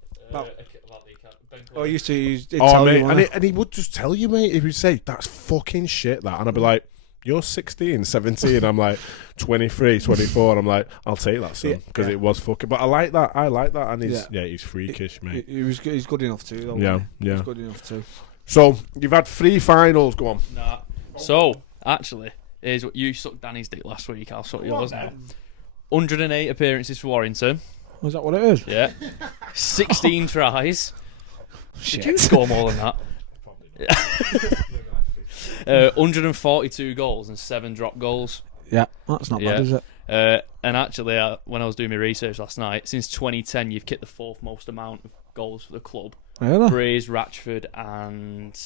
I used to use mate, and he would just tell you, mate. He would say, that's fucking shit, that. And I'd be like, you're 16, 17. I'm like 23, 24. And I'm like, I'll take that, son, because it was fucking. But I like that. And he's freakish, mate. He's good enough too, though. Yeah. He's good enough too. So you've had 3 finals. Go on. Nah. So actually, here's what you sucked Danny's dick last week. I'll suck yours now. 108 appearances for Warrington. Was that what it is? Yeah. 16 tries. Did you score more than that? 142 goals and 7 drop goals. Yeah, that's not bad, is it? And actually, when I was doing my research last night, since 2010, you've kicked the 4th most amount of goals for the club. Really? Braze, Ratchford, and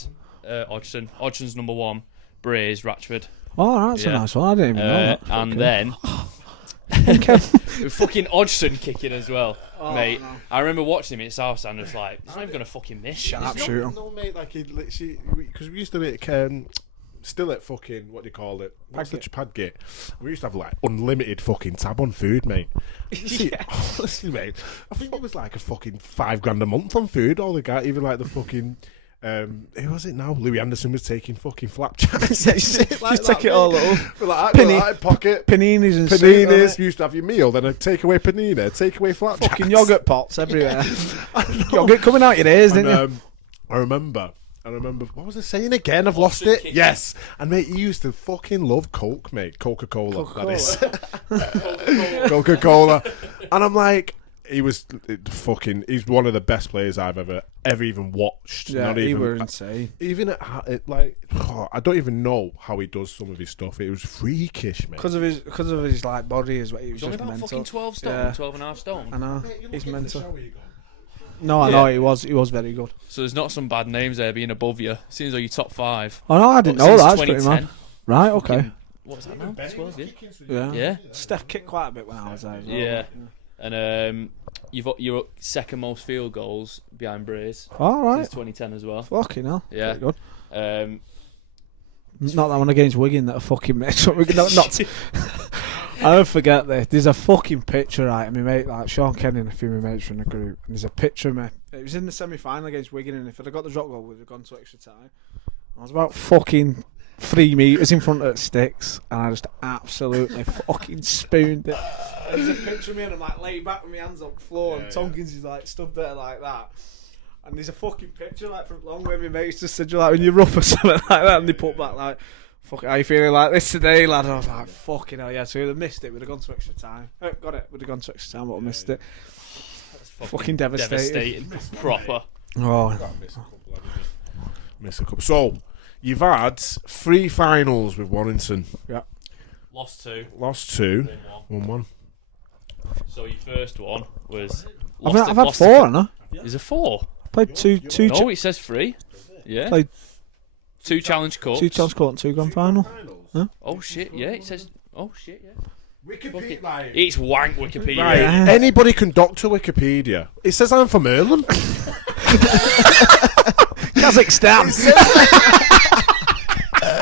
Hodgson. Hodgson's number 1. Braze, Ratchford. Oh, that's a nice one. I didn't even know that. And then fucking Hodgson kicking as well, mate. No. I remember watching him at South and just like, he's not even gonna fucking miss. Sharp shooter. No, mate. Like he literally, because we used to make still at fucking what do you call it? What's the Padgate? We used to have like unlimited fucking tab on food, mate. See, honestly, mate, I think it was like a fucking $5,000 a month on food. All the guy, even like the fucking. Who was it now? Louis Anderson was taking fucking flapjacks. Just take it all up. Like pocket paninis and paninis. You used to have your meal, then a takeaway panini, takeaway flapjacks. Fucking yogurt pots everywhere. Yogurt coming out your ears, didn't you? I remember. What was I saying again? I've lost it. Yes. And mate, he used to fucking love Coke, mate. Coca-Cola. That is. Coca-Cola. And I'm like. He's one of the best players I've ever even watched. Yeah, he was insane. Even I don't even know how he does some of his stuff. It was freakish, man. Because of his like body as well. He was just mental. Fucking 12 stone, 12 and a half stone. I know. He's mental. No, I know he was very good. So there's not some bad names there being above you. Seems like you're top 5. Oh no, I didn't know that. Pretty mad. Right, okay. what was that now? 12, Yeah. Yeah. Steph kicked quite a bit when I was there as well. Yeah. And you've got your second most field goals behind Braze. All right. Since 2010 as well. Fucking hell. Yeah. Pretty good. Um, Not that one against Wigan that I fucking missed. not I don't forget this. There's a fucking picture, right? And my mate, like Sean Kenny and a few of my mates from the group, and there's a picture of me. It was in the semi-final against Wigan, and if I'd have got the drop goal, we'd have gone to extra time. I was about fucking 3 metres in front of the sticks, and I just absolutely fucking spooned it. And there's a picture of me, and I'm like laid back with my hands on the floor, and Tompkins is like stood there like that. And there's a fucking picture like from long where my mates just said, like when you're rough or something like that, and they put back like, "Fuck, how you feeling like this today, lad?" And I was like, "Fucking hell, yeah." So we'd have missed it. We'd have gone to extra time. Got it. We'd have gone to extra time, but I missed it. Fucking devastating. Proper. Oh, Miss a couple. So you've had 3 finals with Warrington. yeah. Lost 2. Lost 2. Won 1-1. So your first one was. I've had 4, haven't I? Is it 4? Played two. No, it says 3. Yeah. Played 2 challenge cups. 2 chance court and 2 grand final. Oh shit! Yeah, it says. Oh shit! Yeah. Wikipedia. Like, It's wank Wikipedia. right. Anybody can doctor Wikipedia. It says I'm from Ireland. Kazakhstan.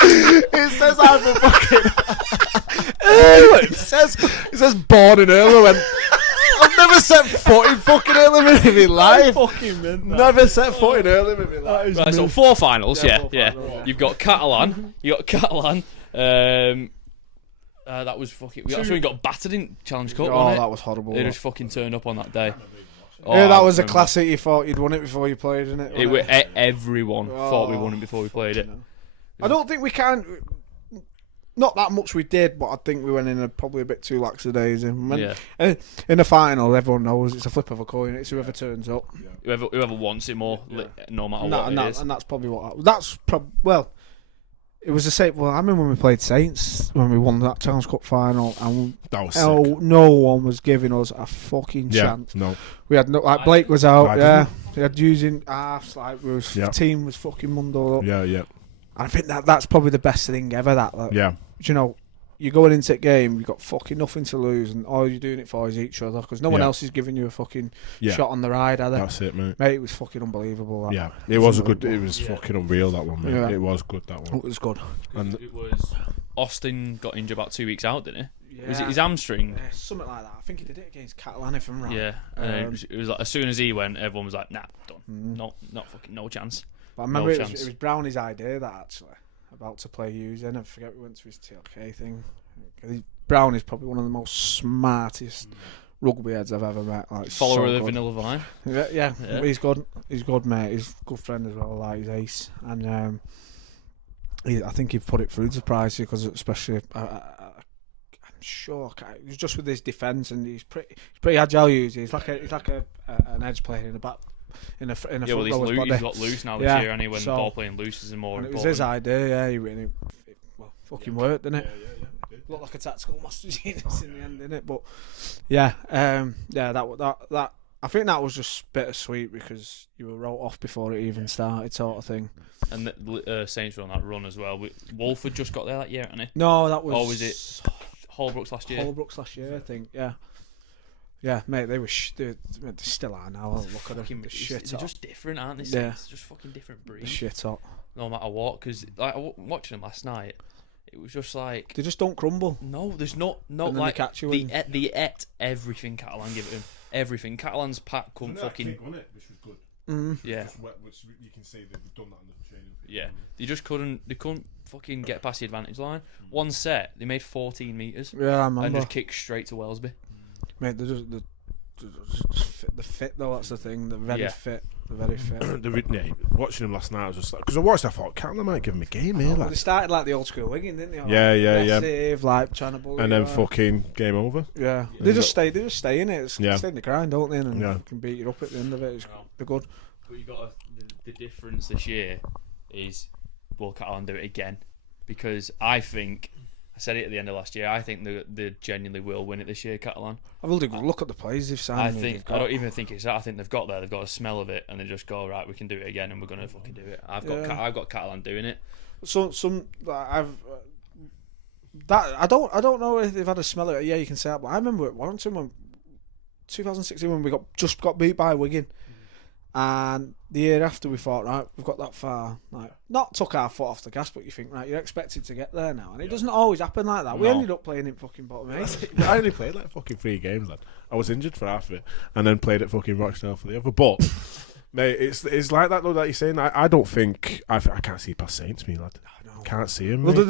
It says I'm from fucking. It says born in Ireland. I've never set foot in fucking Ireland in my life. Never set foot in Ireland in my life. Right, so 4 finals. Yeah. four finals, yeah. You've got Catalan. That was fucking. That's when we got battered in Challenge Cup. Oh, wasn't it? that was horrible. They just fucking turned up on that day. Yeah, that I was a remember. classic. You thought you'd won it before you played, isn't it? Everyone thought we won it before we played it. I don't think we can. Not that much we did, but I think we went in probably a bit too lackadaisy. In the final, everyone knows it's a flip of a coin. It's whoever turns up. Whoever wants it more, no matter what it is. And that's probably what. Well, it was the same. Well, I remember when we played Saints when we won that Challenge Cup final, and That was sick. no one was giving us a fucking chance. No. We had Blake was out. I Yeah, didn't. we had using halves. Like the team was fucking mundo up. Yeah. I think that's probably the best thing ever. Yeah. You know, you're going into the game, you've got fucking nothing to lose, and all you're doing it for is each other, because no one else is giving you a fucking shot on the ride, are they? That's it, mate. Mate, it was fucking unbelievable. That. Yeah, it was fucking unreal, that one, mate. Yeah. It was good, that one. It was good. And It was Austin got injured about 2 weeks out, didn't he? Yeah. Was it his hamstring? Yeah, something like that. I think he did it against Catalan, if I'm right. Yeah. It was like as soon as he went, everyone was like, "Nah, done. Not fucking no chance." But I remember No it chance. was Brownie's idea, that actually, about to play using. I forget we went to his TLK thing. Brownie's probably one of the most smartest rugby heads I've ever met. Like, Follower so of the good. Vanilla Vine. Yeah, he's good. He's good, mate. He's a good friend as well. Like, he's ace, and I think he put it through the prize because, especially, I'm sure it was just with his defence, and he's pretty agile. He's like an edge player in the back. In a Yeah, well, he's got loose now this year, and when so- ball playing loose is more and it important. was his idea. Yeah, he really worked, didn't it? Looked like a tactical master genius in the end, didn't it? But that I think that was just bittersweet because you were wrote off before it even started, sort of thing. And the Saints were on that run as well. Wolford just got there that year, hadn't he? No, that was. Or was it Holbrooks last year? Holbrooks last year, I think. Yeah. Yeah, mate, they were they still are now. I'll look at them. They're just different, aren't they? Yeah. It's just fucking different breed. The shit up. No matter what, because like watching them last night, it was just like they just don't crumble. No, there's not then like they catch you they ate everything Catalan give him. Everything. Catalan's pack couldn't fucking. which was good. Yeah. Which you can see they've done that in the training. Yeah. They just couldn't. They couldn't fucking get past the advantage line. One set, they made 14 metres. Yeah, I remember. And just kicked straight to Wellesby. Mate, they're just fit though. That's the thing. They're very fit. They're very fit. Watching them last night, I was just like, because I watched, I thought, Catalan might give him a game here. They started like the old school Wigan, didn't they? Like, Yeah. aggressive, like trying to bully. And then you, fucking game over. Yeah, they just stay in it. Yeah. Stay in the grind, don't they? And Yeah. can beat you up at the end of it. They're good. But you got the difference this year is will Catalan do it again? Because I think I said it at the end of last year. I think they genuinely will win it this year, Catalan. I've really good look at the players they've signed. I don't even think it's that. I think they've got there. They've got a smell of it, and they just go right. We can do it again, and we're gonna fucking do it. I've got Catalan doing it. Some I've I don't know if they've had a smell of it. Yeah, you can say that. But I remember at Warrington when 2016 when we just got beat by Wigan, and the year after we thought, right, we've got that far. Like, not took our foot off the gas, but you think, right, you're expected to get there now, and it doesn't always happen like that. We ended up playing in fucking bottom 8. I only played like fucking 3 games, lad. I was injured for half of it, and then played at fucking Rochdale for the other. But mate, it's like that though. That you're saying. I don't think I can't see past Saints, me lad. Can't see him. Well,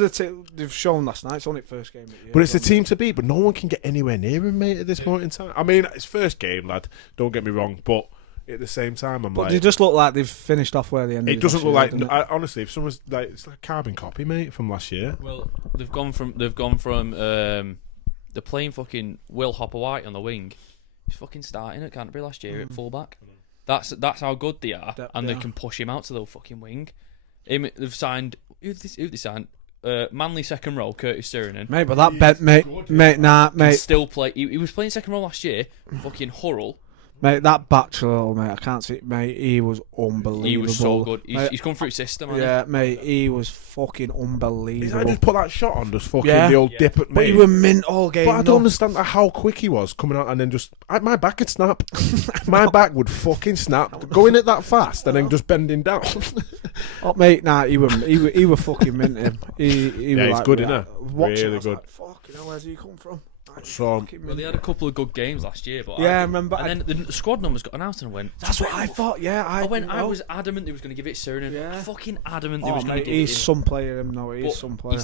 they've shown last night. It's only first game. But it's the team to beat. But no one can get anywhere near him, mate. At this point in time, I mean, it's first game, lad. Don't get me wrong, but at the same time, but they just look like they've finished off where they ended. It doesn't look like. Honestly, if someone's like, it's like a carbon copy, mate, from last year. Well, they've gone from. They're playing fucking Will Hopper-White on the wing. He's fucking starting at Canterbury last year at fullback. That's how good they are, and they can push him out to the fucking wing. They've signed. Who they signed? Manly second row, Curtis Sirinen. Mate, but that bet, mate. Still play. He was playing second row last year. Fucking Hurrell. Mate, that Bachelor, mate, I can't see it, mate. He was unbelievable. He was so good. He's come through his system, hasn't he? Mate, he was fucking unbelievable. I just put that shot on, just fucking the old dip at me. But he was mint all game. But I don't understand how quick he was coming out and then just my back would snap. My back would fucking snap. Going it that fast and then just bending down. Oh, mate, he were fucking mint him. He yeah, was he's like, good, isn't he? Really good. Like, fucking hell, where's he come from? So, well, they had a couple of good games last year, but I remember. And then the squad numbers got announced, and I went. That's what I thought. Yeah, I was adamant they was going to give it Sirinen. Yeah. Fucking adamant they was going to give it. He's some player, him though. He's some player.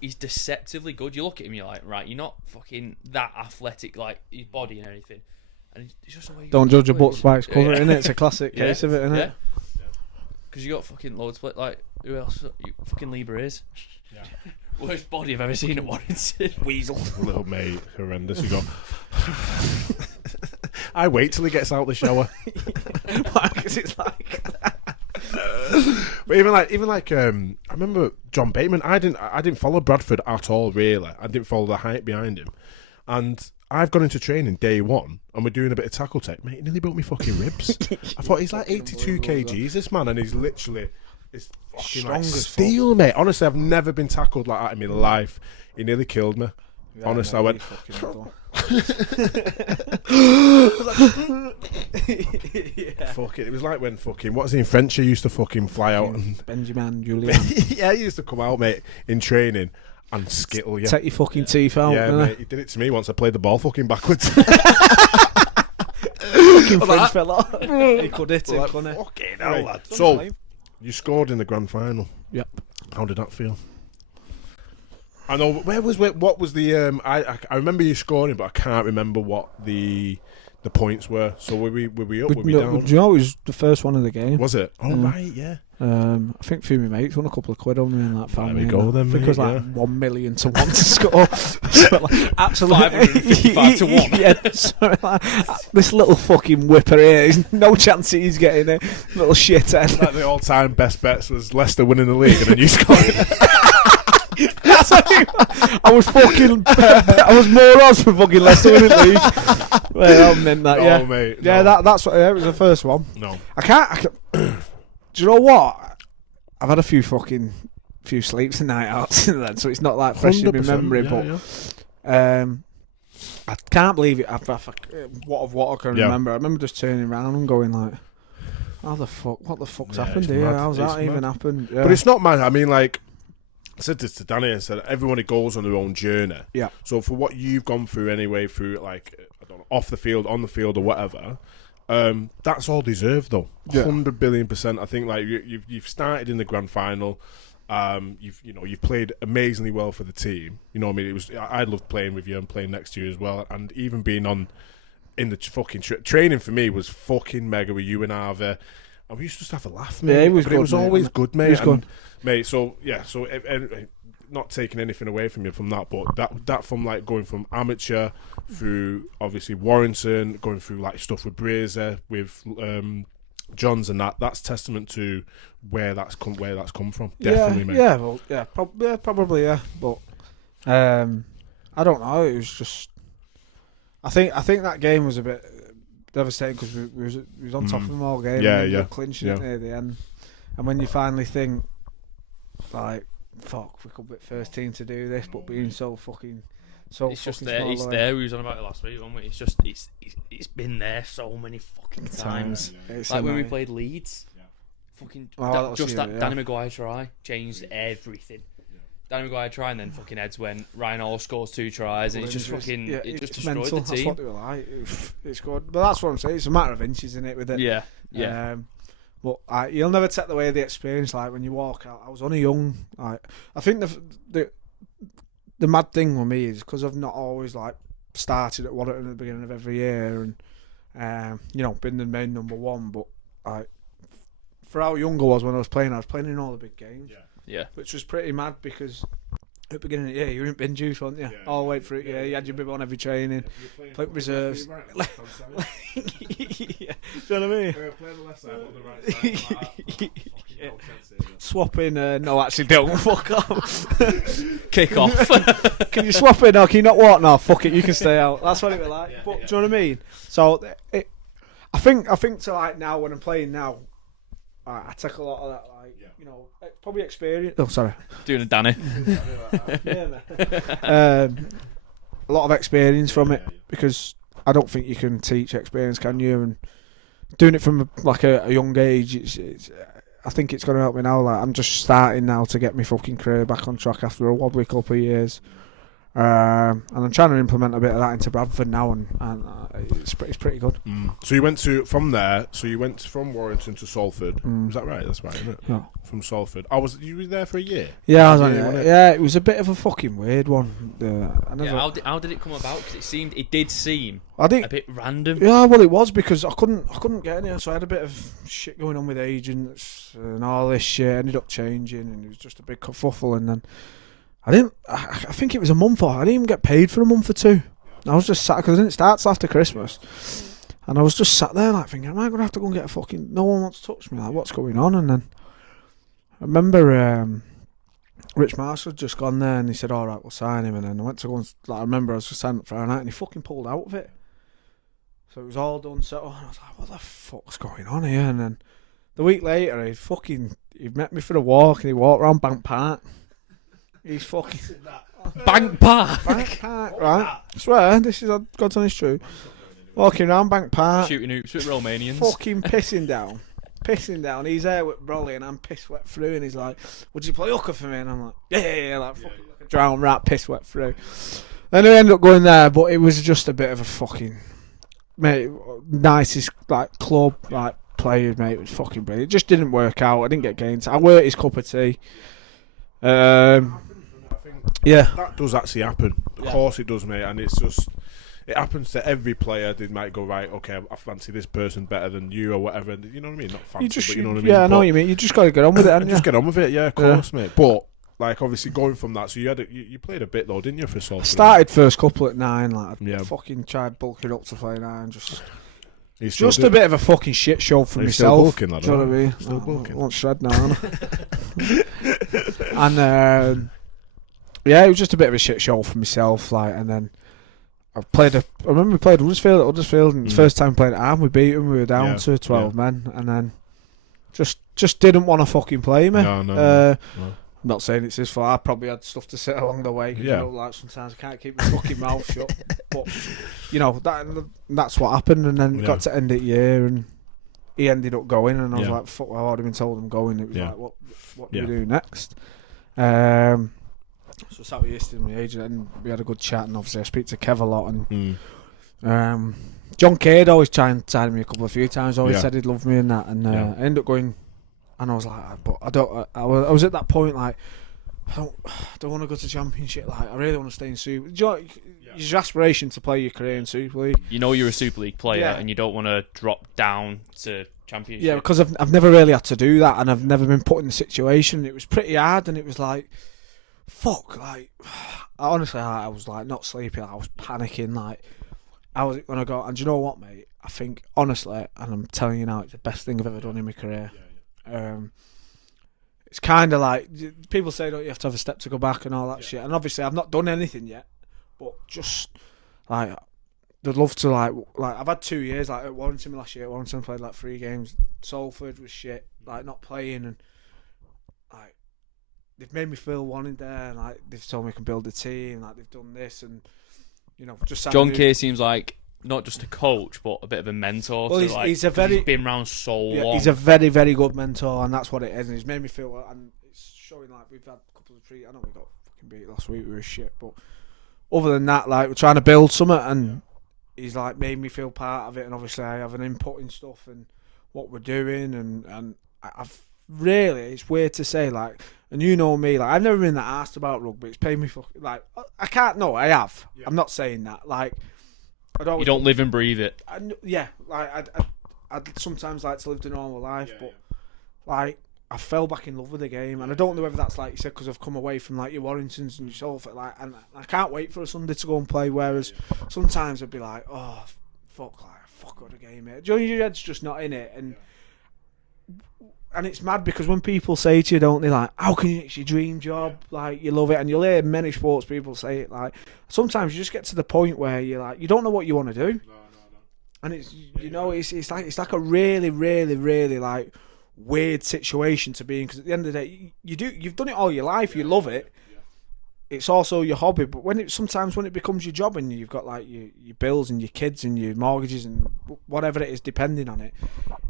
He's deceptively good. You look at him, you're like, right, you're not fucking that athletic, like his body and everything. And it's just the way. Don't judge a book by its cover, innit? It's a classic case of it, innit? Because you got fucking loads of like who else? Fucking Lieber is. Yeah. Worst body I've ever seen at Warrington. Weasel. Little mate, horrendous. You go. I wait till he gets out the shower. Because it's like. But even like I remember John Bateman. I didn't follow Bradford at all. Really, I didn't follow the hype behind him. And I've gone into training day 1, and we're doing a bit of tackle tech. Mate, he nearly broke me fucking ribs. I thought he's like 82 kgs, this man, and he's literally. It's fucking like steel, mate. Honestly, I've never been tackled like that in my life. He nearly killed me. Yeah, honestly, I went. Fuck it. It was like when fucking what's he in French? He used to fucking fly out and Benjamin Julian. Yeah, he used to come out, mate, in training and skittle you. Take your fucking teeth out. Yeah, mate. He did it to me once. I played the ball fucking backwards. Fucking French fella. He could hit it, couldn't he? Fucking hell, lad. So. You scored in the grand final. Yep. How did that feel? I know. What was the? I remember you scoring, but I can't remember what the points were. So were we up? Were we down? Do you know it was the first one of the game? Was it? Oh right, yeah. I think a few of my mates won a couple of quid on me in that family. There we go then, I think it was like 1 million to 1 to score. Like, absolutely 555 to 1. Yeah, sorry, like, this little fucking whipper here, there's no chance he's getting it. Little shithead. Like the all-time best bets was Leicester winning the league and then you scoring. I was more odds for fucking Leicester winning the league. Well, I meant that, yeah. Oh, mate, yeah, no. that's what. Yeah, it was the first one. No, I can't. Do you know what? I've had a few sleeps and night out since then, so it's not like fresh in my memory. I can't believe it. What I can remember. I remember just turning around and going like, "How the fuck? What the fuck's happened here? Mad. How's that even happened?" Yeah. But it's not mad. I mean, like I said this to Danny. I said everybody goes on their own journey. Yeah. So for what you've gone through anyway, through like I don't know, off the field, on the field, or whatever. That's all deserved though. 100 billion%. I think like you've started in the grand final. You've played amazingly well for the team. You know what I mean? I loved playing with you and playing next to you as well. And even being in the fucking training for me was fucking mega with you and Harvey. And we used to just have a laugh, mate. Yeah, it was good, it was mate, always good, mate. It was good. Mate, so yeah, so not taking anything away from you from that, but that from like going from amateur through obviously Warrington, going through like stuff with Brazier, with Johns and that's testament to where that's come from. Definitely, mate. Yeah, well, probably, yeah. But I don't know. It was just I think that game was a bit devastating because we was on top of them all game. Yeah, and yeah. we were clinching it near the end, and when you finally think like fuck, we could be first team to do this, but being so fucking. So It's just fucking there. small It's away. there. We was on about it last week, wasn't we? It's just it's been there so many fucking times. It's Like when we annoying. played Leeds, fucking Oh, that was just you, that yeah. Danny Maguire try changed everything. Danny Maguire try and then fucking heads went. Ryan Hall scores 2 tries and it's just fucking it just it's destroyed mental. the That's team. what they were like. It's good, but that's what I'm saying. It's a matter of inches, isn't it? With it, Yeah. But you'll never take away the experience. Like when you walk out, I was only young. Like I think the mad thing with me is because I've not always like started at Warrington at the beginning of every year, and been the main number one. But like for how young I was when I was playing in all the big games. Yeah. Which was pretty mad because at the beginning of the year you were in bin juice, weren't you? All the way through it, you had your bib on every training, playing reserves. Yeah. Do you know what I mean? Playing the left side on the right side. Yeah. Swapping, no actually don't, fuck off. Kick off. Can you swap it? No, can you not walk? No, fuck it, you can stay out. That's what it was like. But do you know what I mean? So I think to like now when I'm playing now, I take a lot of that, like probably experience. Oh, sorry. Doing a Danny. A lot of experience from it because I don't think you can teach experience, can you? And doing it from like a young age, it's I think it's going to help me now. Like I'm just starting now to get my fucking career back on track after a wobbly couple of years. And I'm trying to implement a bit of that into Bradford now, and it's pretty good. So you went from Warrington to Salford. Is that right? That's right, isn't it? Yeah. From Salford. You were there for a year? Yeah, I was on Yeah, it. wasn't it? Yeah, it was a bit of a fucking weird one. How did it come about? Because it did seem I think a bit random. Yeah, well, it was because I couldn't get in here, so I had a bit of shit going on with agents and all this shit. Ended up changing, and it was just a big kerfuffle. And then I think it was a month, or I didn't even get paid for a month or 2. I was just sat because I didn't start till after Christmas, and I was just sat there like thinking, am I gonna have to go and get a fucking? No one wants to touch me. Like, what's going on? And then I remember Rich Marshall had just gone there, and he said, "All right, we'll sign him." And then I went to go and I remember I was just signing up for a night, and he fucking pulled out of it. So it was all done, settled, and I was like, what the fuck's going on here? And then the week later, he met me for a walk, and he walked around Bank Park. He's fucking... Bank Park! Bank Park, right? I swear, this is God's honest truth. Walking around Bank Park. Shooting hoops with Romanians. Fucking pissing down. He's there with Brolly, and I'm piss wet through, and he's like, would you play hooker for me? And I'm like, yeah, like fucking like a drowned rat, piss wet through. And I ended up going there, but it was just a bit of a fucking... Mate, nicest like club like players, mate. It was fucking brilliant. It just didn't work out. I didn't get games. I worked his cup of tea. Yeah, That does actually happen. Of course it does, mate. And it happens to every player. They might go, right, okay, I fancy this person better than you or whatever. You know what I mean? Not fancy, but you know what I mean. Yeah, I know what you mean. You just got to get on with it, haven't you? Just get on with it. Yeah, of course, mate. But like obviously going from that, so you played a bit though, didn't you, for Salford? Started first couple at 9. Like, Yeah. fucking tried bulking up to play 9. He's still Just doing a bit of a fucking shit show for He's still myself. bulking, lad, Do you know what I mean? Still bulking. I won't shred now. And yeah, it was just a bit of a shit show for myself. Like, and then I remember we played Huddersfield, and the first time playing at Arm, we beat them. We were down to 12 men, and then just didn't want to fucking play me. No. I'm not saying it's his fault. I probably had stuff to say along the way. 'Cause Yeah. like sometimes I can't keep my fucking mouth shut. But that's what happened. And then it got to end of the year, and he ended up going, and I was like, "Fuck! I've already been told I'm going." It was like, "What do we do next?" So I sat with Easton, my agent, and we had a good chat. And obviously, I speak to Kev a lot, and John Cade always tried to sign me a few times. Always said he'd love me and that, and I ended up going. And I was like, but I don't. I was at that point like, I don't want to go to Championship. Like, I really want to stay in Super. Your aspiration to play your career in Super League. You know you're a Super League player, and you don't want to drop down to Championship. Yeah, because I've never really had to do that, and I've never been put in the situation. It was pretty hard, and it was like, fuck. Like, honestly, I was like not sleeping. I was panicking. Like, how was it gonna go? And do you know what, mate? I think honestly, and I'm telling you now, it's the best thing I've ever done in my career. It's kind of like people say, don't you have to have a step to go back and all that shit, and obviously I've not done anything yet, but just like I'd love to like I've had 2 years like at Warrington last year. At Warrington I played like 3 games. Salford was shit, like not playing, and like they've made me feel wanted there, and like they've told me I can build a team, like they've done this, and just John Kay seems like not just a coach, but a bit of a mentor. Well, he's been around so long. He's a very, very good mentor, and that's what it is. And he's made me feel, and it's showing like we've had a couple of treats. I know we got fucking beat last week. We were shit, but other than that, like we're trying to build something, and he's like made me feel part of it. And obviously, I have an input in stuff and what we're doing, and I've really, it's weird to say, like, and you know me, like I've never been that asked about rugby. It's paid me for like I can't. No, I have. Yeah. I'm not saying that. Like you don't live and breathe it. I'd sometimes like to live the normal life, but like I fell back in love with the game, and I don't know whether that's like you said because I've come away from like your Warringtons and your Salford, like, and I can't wait for a Sunday to go and play. Whereas sometimes I'd be like, oh fuck out the game, mate. Your head's just not in it, and it's mad because when people say to you, don't they, like, how can you, it's your dream job, like you love it, and you'll hear many sports people say it, like sometimes you just get to the point where you're like you don't know what you want to do, and it's it's like a really, really, really like weird situation to be in, because at the end of the day you've done it all your life, you love it. It's also your hobby, but sometimes when it becomes your job and you've got like your bills and your kids and your mortgages and whatever it is depending on it,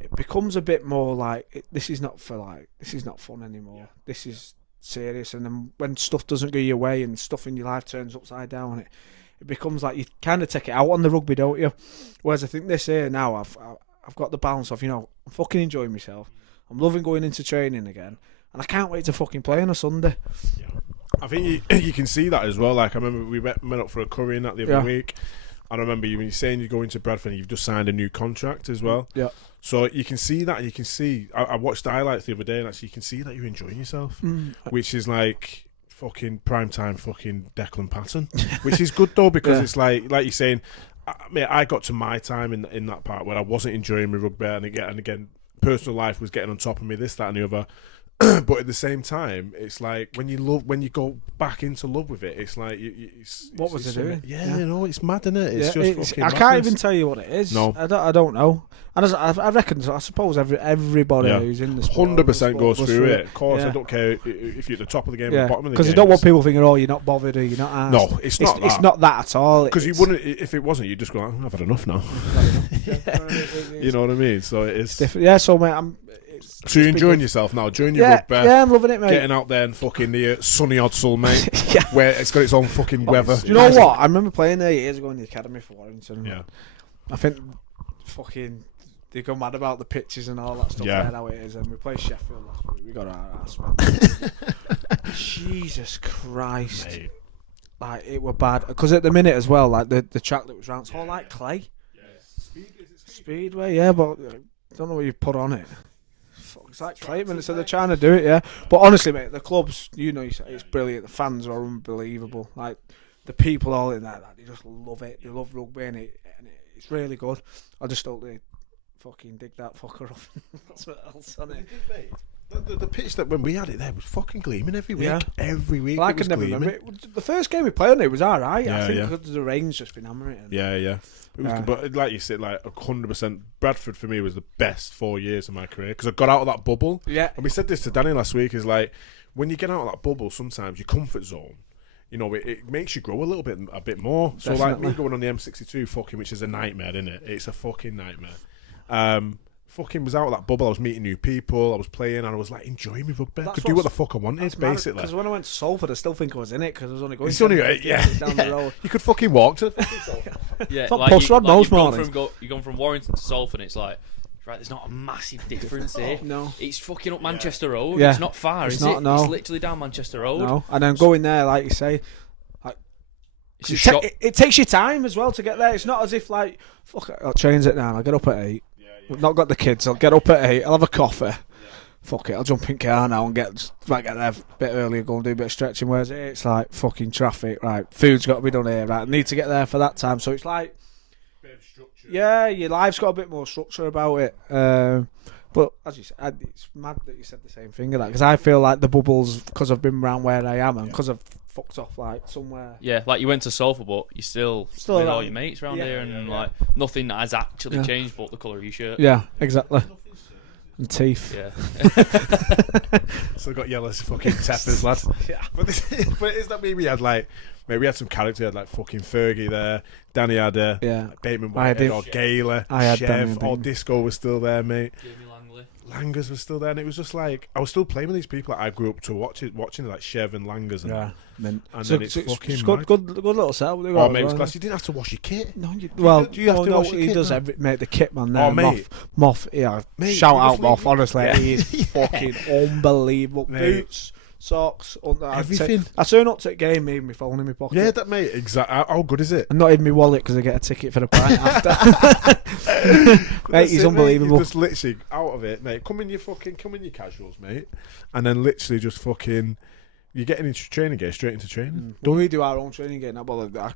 it becomes a bit more like this is not fun anymore. Yeah. This is serious, and then when stuff doesn't go your way and stuff in your life turns upside down, it becomes like you kind of take it out on the rugby, don't you? Whereas I think this year now I've got the balance of I'm fucking enjoying myself. I'm loving going into training again, and I can't wait to fucking play on a Sunday. Yeah. I think you can see that as well. Like I remember we met up for a curry and that the other week, and I remember you saying you're going to Bradford and you've just signed a new contract as well. Yeah. So you can see that. You can see. I watched the highlights the other day, and actually you can see that you're enjoying yourself, which is like fucking prime time, fucking Dec Patton, which is good though because it's like you're saying. I got to my time in that part where I wasn't enjoying my rugby, and again, personal life was getting on top of me, this, that, and the other. But at the same time, it's like when you go back into love with it, it's like what was it doing? Yeah, you know, it's mad, isn't it? It's just fucking I can't even tell you what it is. No, I don't know. And I reckon, I suppose everybody who's in the sport 100% goes through it. Of course, I don't care if you're at the top of the game or the bottom of the game. Because you don't want people thinking, oh, you're not bothered or you're not asked. No, it's not that. It's not that at all. Because you wouldn't, if it wasn't, you'd just go, I've had enough now. You know what I mean? So it's different. Yeah, so mate, so you're enjoying yourself now, enjoying your rugby. Yeah, I'm loving it, mate. Getting out there and fucking the sunny Odsal, mate, where it's got its own fucking weather. Do you know what? I remember playing there years ago in the academy for Warrington. Yeah. I think fucking they go mad about the pitches and all that stuff. Yeah. How it is, and we played Sheffield last week. We got our ass, man. Jesus Christ, mate. Like it were bad because at the minute as well, like the track that was round, it's all like clay. Yeah. Speedway, yeah, but I don't know what you put on it. It's like Clayton, so they're trying to do it, yeah. But honestly, mate, the clubs, it's brilliant. The fans are unbelievable. Like the people all in there, like, they just love it. They love rugby, and it's really good. I just hope they fucking dig that fucker off. That's what else on it. The pitch that when we had it there was fucking gleaming every week. Yeah. Every week. Well, I could never remember it. The first game we played on it was alright. I think because the rain's just been hammering it. Yeah. It was, but like you said, like 100%. Bradford for me was the best 4 years of my career because I got out of that bubble. Yeah. And we said this to Danny last week. Is like when you get out of that bubble, sometimes your comfort zone. It makes you grow a bit more. So like me going on the M62, fucking, which is a nightmare, isn't it? It's a fucking nightmare. Fucking was out of that bubble. I was meeting new people. I was playing, and I was like enjoying my rugby. I could do what the fuck I wanted, basically. Because when I went to Salford, I still think I was in it because I was only going. Down the road. You could fucking walk to. Yeah, you're going from Warrington to Salford, and it's like. Right, there's not a massive difference here. No, it's fucking up Manchester Road. Yeah. It's not far, is it? No. It's literally down Manchester Road. No, and then going there, like you say, like it takes you time as well to get there. It's not as if like, fuck it, I'll change it now. I'll get up at 8. We've not got the kids. I'll get up at 8. I'll have a coffee. Fuck it, I'll jump in car now and get there a bit earlier, go and do a bit of stretching. Whereas it's like fucking traffic. Right, food's got to be done here. Right, I need to get there for that time. So it's like. Yeah, your life's got a bit more structure about it. But as you said, it's mad that you said the same thing of that because I feel like the bubbles, because I've been around where I am and because I've fucked off like somewhere. Yeah, like you went to Salford, but you still with all your mates around here, and like nothing has actually changed but the colour of your shirt. Yeah, exactly. And teeth. Yeah. Still got yellow fucking teppers, lad. But is that me? We had we had some character. We had like fucking Fergie there. Danny had Bateman Whitehead or Gaylor. I had Chev. Or Disco was still there, mate. Jamie Langley. Langers was still there, and it was just like I was still playing with these people that I grew up to watching like Chev and Langers. And then it's fucking good little set. Oh, mate, it was class. You didn't have to wash your kit. No, you have to wash your he kit does now? mate, the kit man there. Oh, mate. Moff, yeah. Mate, shout you out just Moff, honestly. Yeah. He is fucking unbelievable. Mate. Boots, socks, Everything. I turn up to a game, even my phone in my pocket. Yeah, that mate. Exactly. How good is it? And not even my wallet because I get a ticket for the pint after. Mate, he's unbelievable. Mate, just literally out of it, mate. Come in your casuals, mate, and then literally just fucking. You're getting into training gear, straight into training. Well, we do our own training gear now, but I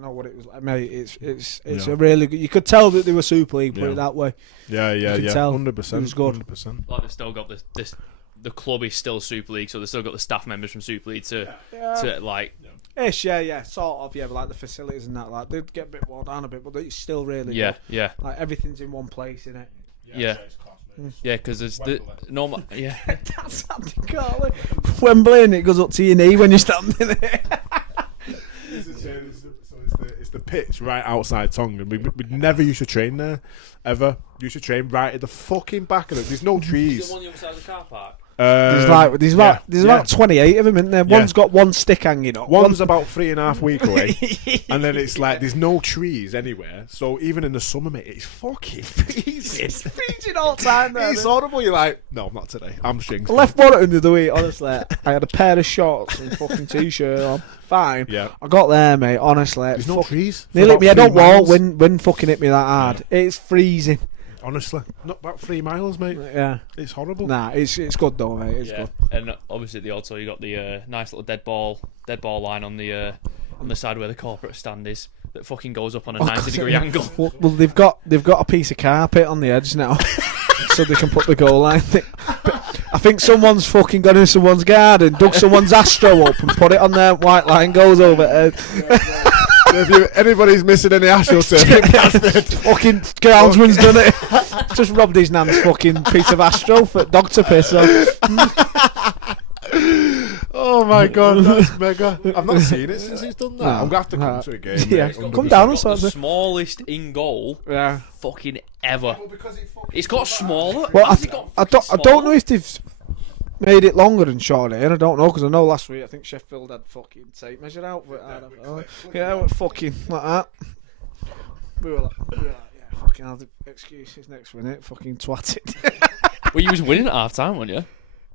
know what it was like, mate. It's a really good. You could tell that they were Super League, put it that way. Yeah. 100%. It was good. 100%. Like they've still got this. The club is still Super League, so they've still got the staff members from Super League to like. Ish, yeah, sort of, yeah, but like the facilities and that, like they'd get a bit worn down a bit, but it's still really good. Yeah. Like everything's in one place, innit? Yeah. Yeah, because there's the normal. Yeah. That's how they call it. Wembley, and it goes up to your knee when you're standing there. It's the pitch right outside Tongue, and we never used to train there, ever. Used to train right at the fucking back of it. There's no trees. Is it on the other side of the car park? There's about 28 of them, isn't there? One's got one stick hanging up. One's about 3.5 weeks away, and then it's like there's no trees anywhere. So even in the summer, mate, it's fucking freezing. It's freezing all the time. There, it's horrible. You're like, no, not today. I'm strings. I left Warrington the other week, honestly. I had a pair of shorts and fucking t-shirt on. Fine. Yeah. I got there, mate. Honestly, there's no trees. Nearly hit me head about up 3 wall. miles. Wind fucking hit me that hard. Yeah. It's freezing. Honestly, not about 3 miles, mate. Yeah, it's horrible. Nah, it's good though, mate. It's good. And obviously the also you got the nice little dead ball line on the side where the corporate stand is that fucking goes up on a 90-degree angle. Well, they've got a piece of carpet on the edge now, so they can put the goal line. I think someone's fucking gone in someone's garden, dug someone's Astro up, and put it on their white line. Goes over. If anybody's missing any Astro fucking groundsman's done it. Just robbed his nan's fucking piece of Astro for dog to piss off. Oh my god, that's mega. I've not seen it since he's done that. No, I'm gonna have to come to a game. Yeah, mate, come down and The start. smallest in goal, fucking ever. It's got smaller. Well, I don't know if they've made it longer and shorter, and I don't know because I know last week I think Sheffield had fucking tape measured out. But I don't know. Yeah, we're fucking like that. We were like, yeah, fucking have the excuses next minute, fucking twatted. Well, you was winning at half time, weren't you?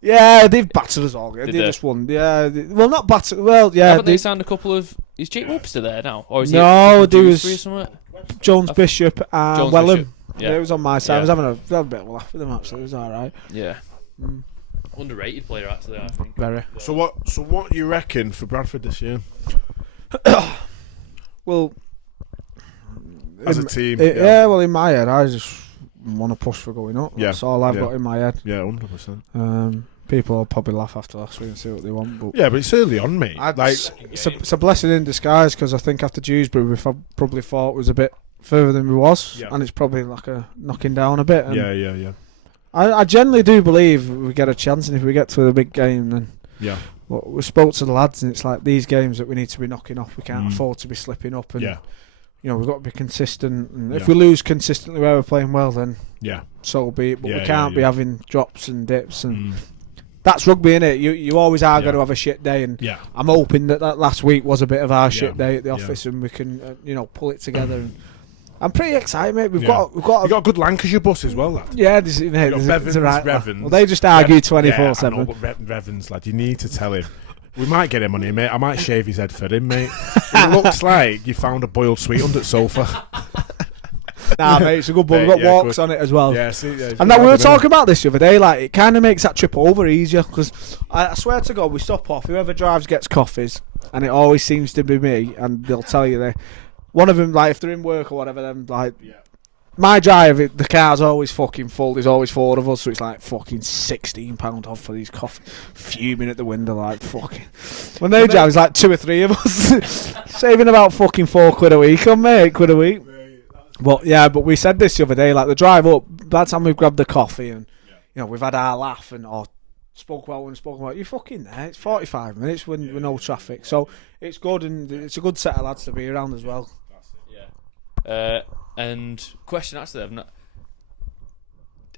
Yeah, they've battered us all. They they? just won. Yeah, well, not battered. Well, yeah. Haven't they signed a couple of? Is Jake Webster there now, or is no, there was somewhere? Jones Bishop and Jones Wellham. Bishop. Yeah, it was on my side. I was having a bit of a laugh with him actually. It was all right. Yeah. Underrated player actually, I think. Very. So what you reckon for Bradford this year? Well, as a team, well, in my head, I just want to push for going up. Yeah. That's all I've got in my head. Yeah, 100%. People will probably laugh after last week and see what they want. But yeah, but it's early on, mate. It's a blessing in disguise because I think after Dewsbury we probably thought it was a bit further than we was, and it's probably like a knocking down a bit. And yeah. I generally do believe we get a chance, and if we get to the big game, then well, we spoke to the lads, and it's like these games that we need to be knocking off. We can't afford to be slipping up, and we've got to be consistent. And if we lose consistently where we're playing well, then so be it. But we can't be having drops and dips, and that's rugby, innit? You always are going to have a shit day, and I'm hoping that last week was a bit of our shit day at the office, and we can pull it together. And I'm pretty excited, mate. We've got a good Lancashire bus as well, lad. Yeah, there's right. Revens. Well, they just argue 24/7. I know, but Revens, lad, you need to tell him. We might get him on here, mate. I might shave his head for him, mate. It looks like you found a boiled sweet under the sofa. Nah, mate, it's a good one. We've got walks on it as well. Yeah, see, and now we were talking about this the other day. Like, it kind of makes that trip over easier because I swear to God, we stop off. Whoever drives gets coffees, and it always seems to be me. And they'll tell you that one of them, like, if they're in work or whatever, then like. My drive, the car's always fucking full. There's always 4 of us, so it's like fucking £16 off for these coffees. Fuming at the window, like fucking. When they drive, it's like 2 or 3 of us, saving about fucking £4 a week on me, £8 a week. But we said this the other day, like the drive up. By the time we've grabbed the coffee and we've had our laugh and spoke about. You're fucking there. It's 45 minutes with no traffic, so it's good, and it's a good set of lads to be around as well. Yeah. And question actually,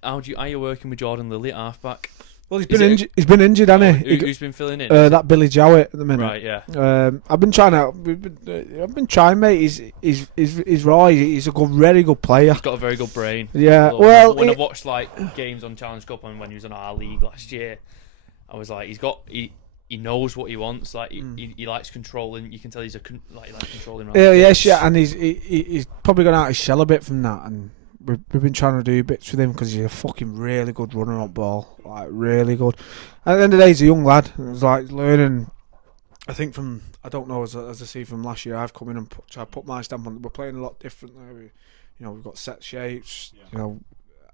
how are you working with Jordan Lilly at halfback? Well, he's been injured, hasn't he? Who's been filling in? That Billy Jowett at the minute. Right, yeah. I've been trying, mate. He's right. He's a very good player. He's got a very good brain. Yeah. Although when I watched like games on Challenge Cup and when he was in our league last year, I was like, he knows what he wants. Like he likes controlling. You can tell he likes controlling. Yeah, and he's probably gone out his shell a bit from that, and we've been trying to do bits with him because he's a fucking really good runner on ball, like really good. At the end of the day, he's a young lad. It was like learning. I think I don't know, as I see from last year, I've come in and tried to put my stamp on it. We're playing a lot differently. We've got set shapes,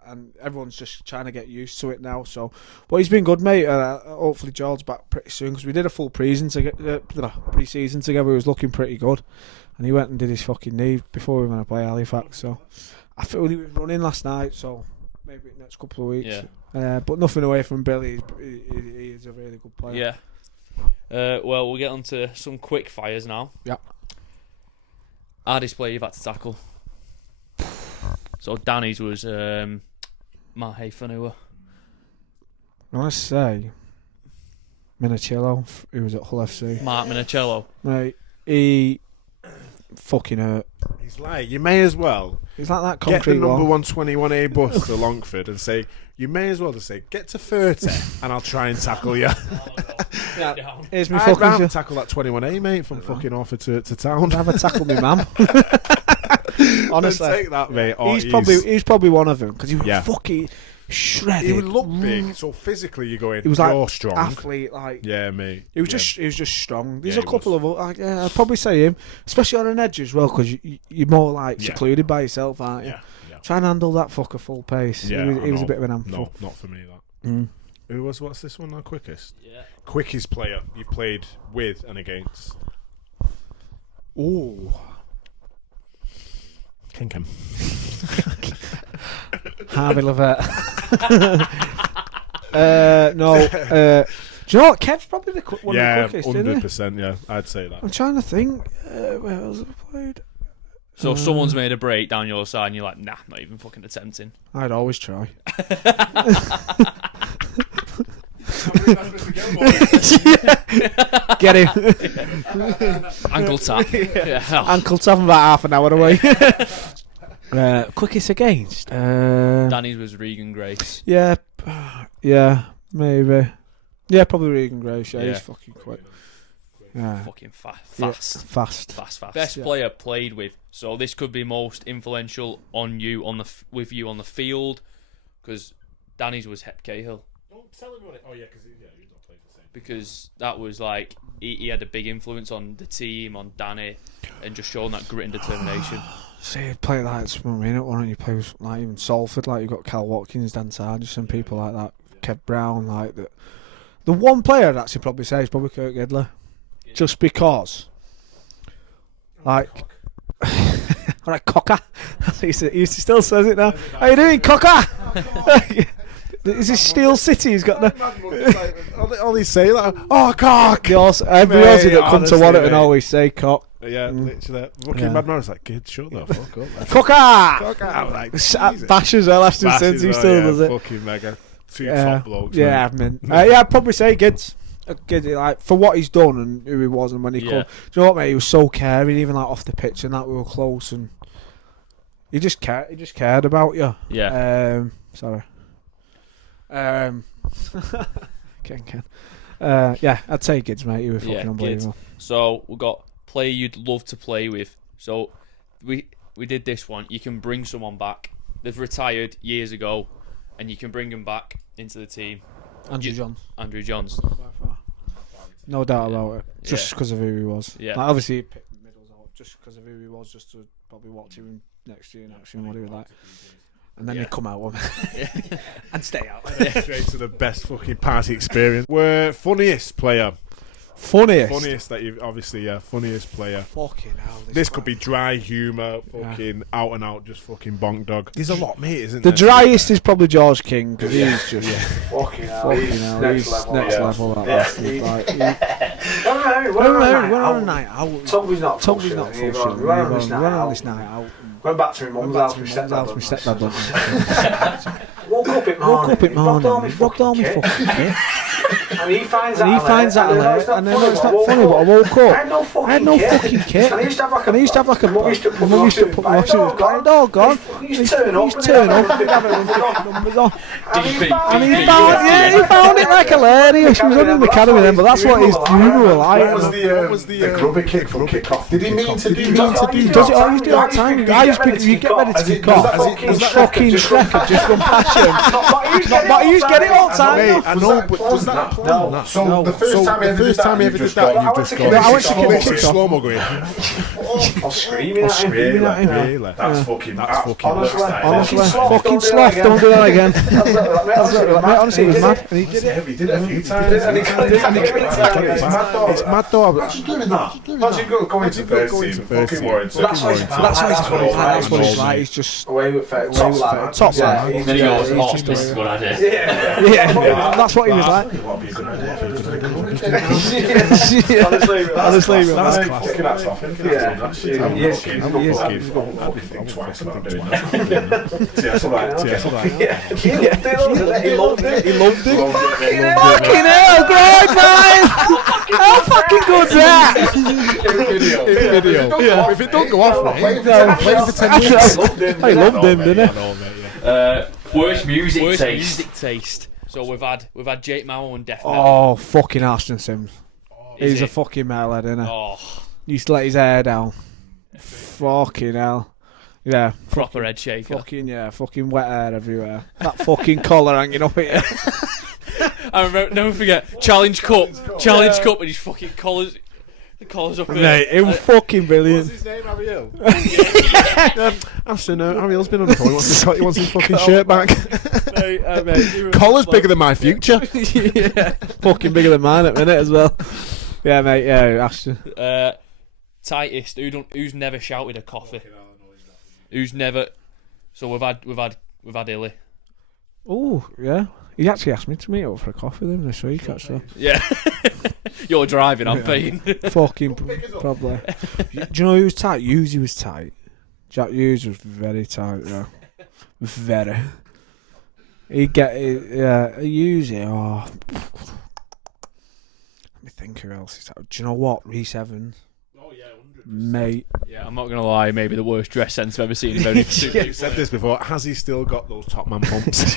and everyone's just trying to get used to it now. So, but he's been good, mate. Hopefully, George's back pretty soon because we did a full pre-season together. It was looking pretty good, and he went and did his fucking knee before we went to play Halifax. So, I feel he was running last night. So, maybe next couple of weeks. Yeah. But nothing away from Billy. He is a really good player. Yeah. Well, we'll get on to some quick fires now. Yeah. Hardest player you've had to tackle. So Danny's was Mahe Fanua. I want to say Minicello, who was at Hull FC. Mark Minicello. Mate, he fucking hurt. He's like, you may as well He's like that get concrete the number wall. 121A bus to Longford and say, you may as well just say, get to 30 and I'll try and tackle you. Yeah. Here's me I'd fucking rather tackle that 21A, mate, from fucking Orford to town. Have a tackle me, man. Honestly, take that, mate. He's probably one of them because he was fucking shredded. He would look big, so physically you're going. He was you're like strong, athlete, like yeah, mate. He was just strong. There's Yeah, a couple of I'd probably say him, especially on an edge as well, because you're more like secluded by yourself, aren't you? Yeah. Try and handle that fucker full pace. Yeah, he was a bit of an handful. No, not for me. That. What's this one? Now, quickest. Yeah. Quickest player you played with and against. Ooh. Kinkham. Harvey Levert. No. Do you know what? Kev's probably one of the quickest, 100%. Yeah, I'd say that. I'm trying to think. Where else have I played? So if someone's made a break down your side and you're like, nah, not even fucking attempting. I'd always try. Get him. Ankle tap. Yeah. Ankle tap about half an hour away. Quickest against? Danny's was Regan Grace. Yeah, maybe. Yeah, probably Regan Grace. Yeah, he's fucking quick. Yeah. Fucking fast. Yeah, fast. Best player played with. So this could be most influential on you with you on the field, because Danny's was Hep Cahill. Don't tell him what it. Oh yeah, because he's not playing the same. Because that was like he had a big influence on the team, on Danny, and just showing that grit and determination. See, you play like it's 1 minute. Why don't you play with like even Salford? Like you've got Cal Watkins, Dan Sargent, and people like that. Kev Brown, like that. The one player I'd actually probably say is probably Kirk Gedler. Just because, like, alright, Cocker. He used to still says it now. How you doing, Cocker? Is this Steel City? He's got the. All they say like, oh, cock. Every Aussie that come to Warrington always say cock. Yeah, literally. Fucking Mad Man was like, kid, shut the fuck up. Cocker. I'm like, Bash as well. Ashton since he still does it. Fucking mega. Two top blokes. Yeah, man. Yeah, I'd probably say Gids. Like for what he's done and who he was and when he come. Do you know what, mate? He was so caring, even like off the pitch and that we were close, and he just cared. He just cared about you. Yeah. Sorry. Ken. Yeah, I'd say Gids, mate. You were fucking unbelievable. Gids. So we've got player you'd love to play with. So we did this one. You can bring someone back. They've retired years ago, and you can bring them back into the team. Andrew Johns. No doubt about it. Just because of who he was. Yeah. Like, obviously, he picked the middles out just because of who he was, just to probably watch him next year and actually what he was like. And then he'd come out and stay out. Straight to the best fucking party experience. We're funniest player. Funniest that you've obviously, funniest player. Fucking hell. This could be dry humour, fucking out and out, just fucking bonk dog. There's a lot, mate, isn't The there? driest is probably George King, because he's just Fucking hell. he's next level. That bastard. Like, we're on a night out. Toby's not full Toby's shit. not We're full shit. on this night We're on out. this night out. Went back to my mum's house, my My stepdad. stepdad. Woke up at morning. Robbed all my fucking kit. And he finds out late, and then it's not funny, but I woke up. I had no fucking kit. And I used to have like a mum used to put my washing. It was all gone. He used to turn up. And have it numbers on. And he found it like hilarious. He was only in the academy then, but that's what his humour was like. What was the grubby kick from kick-off? Did he mean to do Does it always do that time? I used to you get ready to kick off. His fucking Trafford just run past him. But he used to get it all the time. Mate, I know, but was that planned? No. So the first time he ever did that, you just got. I went to kick literally slow-mo going. I was screaming at him. Really? That's fucking. Honestly, fucking sloth, don't do that again. Mate, honestly, he was mad. And he did it. He did it a few times. It's mad though. Imagine doing that. Imagine going to first team. Fucking Warrington. That's what he's like. He's just Away with top line. top line. Then he goes, oh, this is a good idea. Yeah, that's what he was like. What would be a good idea if he was going to go with Honestly, that's class. Fucking hats off him. Think twice about doing that. That's alright. He loved it. Fucking hell, great man! How fucking good's that? In video. Yeah. If it don't go off, mate, play for 10 minutes. I loved him, didn't I? Worst music taste. So we've had Jake Mauer and Dec Patton. Oh, fucking Ashton Sims. He's a fucking metalhead, isn't he? Oh, He used to let his hair down. Fucking hell. Yeah. proper head shaker. Fucking wet hair everywhere. That fucking collar hanging up here. I remember, never forget, Challenge Cup, and his fucking collars up there. Mate, it was fucking brilliant. What's his name, Ariel? Ashton, Ariel's been on the phone. He wants his fucking shirt back. Mate, Collar's bigger than my future. yeah. Fucking bigger than mine at the minute as well. Yeah, mate, yeah, Ashton. Tightest, who's never shouted a coffee? Who's never... So we've had Illy. Oh, yeah. He actually asked me to meet up for a coffee with him this week, actually. Yeah. You're driving, I'm paying. Fucking probably. Do you know who was tight? Uzi was tight. Jack Hughes was very tight, yeah. Very. He'd get it, yeah, Uzi, oh. Let me think who else is tight. Do you know what? Reece Evans. Oh, yeah, 100%. Mate. Yeah, I'm not going to lie, maybe the worst dress sense I've ever seen. Very You've said this before. Has he still got those top man pumps?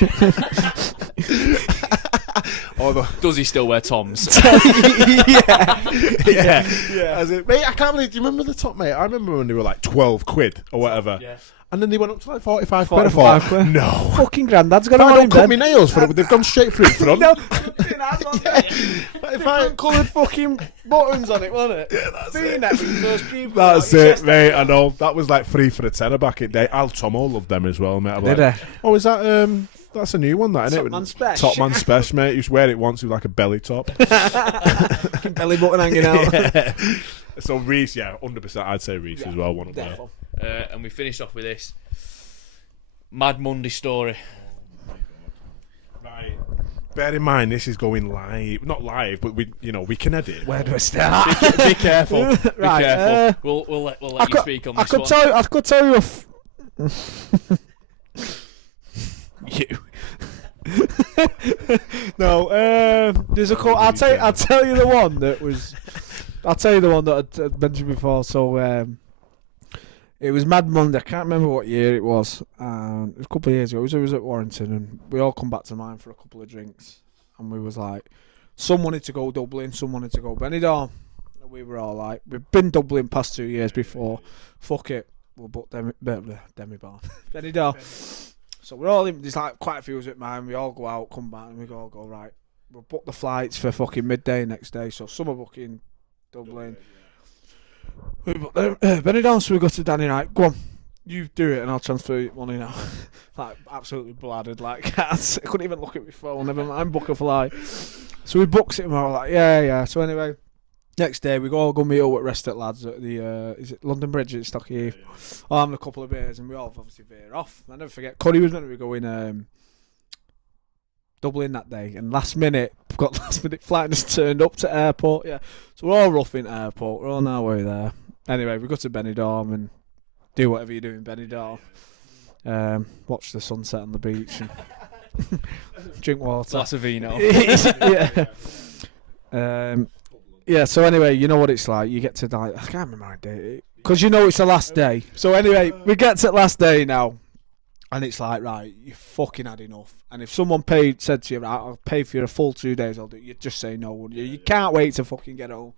Does he still wear Toms? yeah. As it, mate, I can't believe. Do you remember the top, mate? I remember when they were like 12 quid or whatever. Yeah. And then they went up to like 45 quid. I thought, no. Fucking granddad's got If I on don't in cut bed. my nails for it, they've gone straight through front. No. If I coloured fucking buttons on it, wasn't it? Yeah, that's it, mate. I know. That was like 3 for a tenner back in the day. Al Tomo loved them as well, mate. Did like, he? oh, is that that's a new one, that, isn't it? Top Man Spesh. Top Man Spesh, mate. He used to wear it once with like a belly top. Belly button hanging out. Yeah. So Reece, yeah, 100%. I'd say Reece as well. One up there. And we finished off with this Mad Monday story. Right. Bear in mind, this is going live. Not live, but we can edit. Where do I start? Be careful. Be Right, careful. We'll let you speak on this one. I could tell you. You. No, there's a call. I'll tell you the one that was. I'll tell you the one that I'd mentioned before. So it was Mad Monday. I can't remember what year it was. It was a couple of years ago. It was at Warrington, and we all come back to mine for a couple of drinks. And we was like, some wanted to go Dublin, some wanted to go Benidorm. And we were all like, we've been Dublin past 2 years before. Fuck it, we'll book Benidorm. So we're all in. There's like quite a few of us at mine. We all go out, come back, and we all go right. We'll book the flights for fucking midday next day. So some are booking Dublin. We book Benidorm, so we go to Danny. Right, go on, you do it, and I'll transfer your money now. Like absolutely bladdered, like I couldn't even look at my phone. Never mind, book a flight. So we booked it, and we were all like, yeah. So anyway, Next day, we all go meet up with rest at lads at the is it London Bridge at Stockheath. I'm having a couple of beers, and we all obviously veer off. I never forget, Cuddy was meant to be going Dublin that day, and last minute flight and just turned up to airport. Yeah, so we're all roughing airport. We're on our way there. Anyway, we go to Benidorm and do whatever you do in Benidorm. Watch the sunset on the beach and drink water. Glass of vino. Yeah, so anyway, you know what it's like. You get to I can't remember my date. Because you know it's the last day. So anyway, we get to the last day now. And it's like, right, you fucking had enough. And if someone said to you, right, I'll pay for you a full 2 days, I'll do it. You'd just say no, wouldn't you? You can't wait to fucking get home.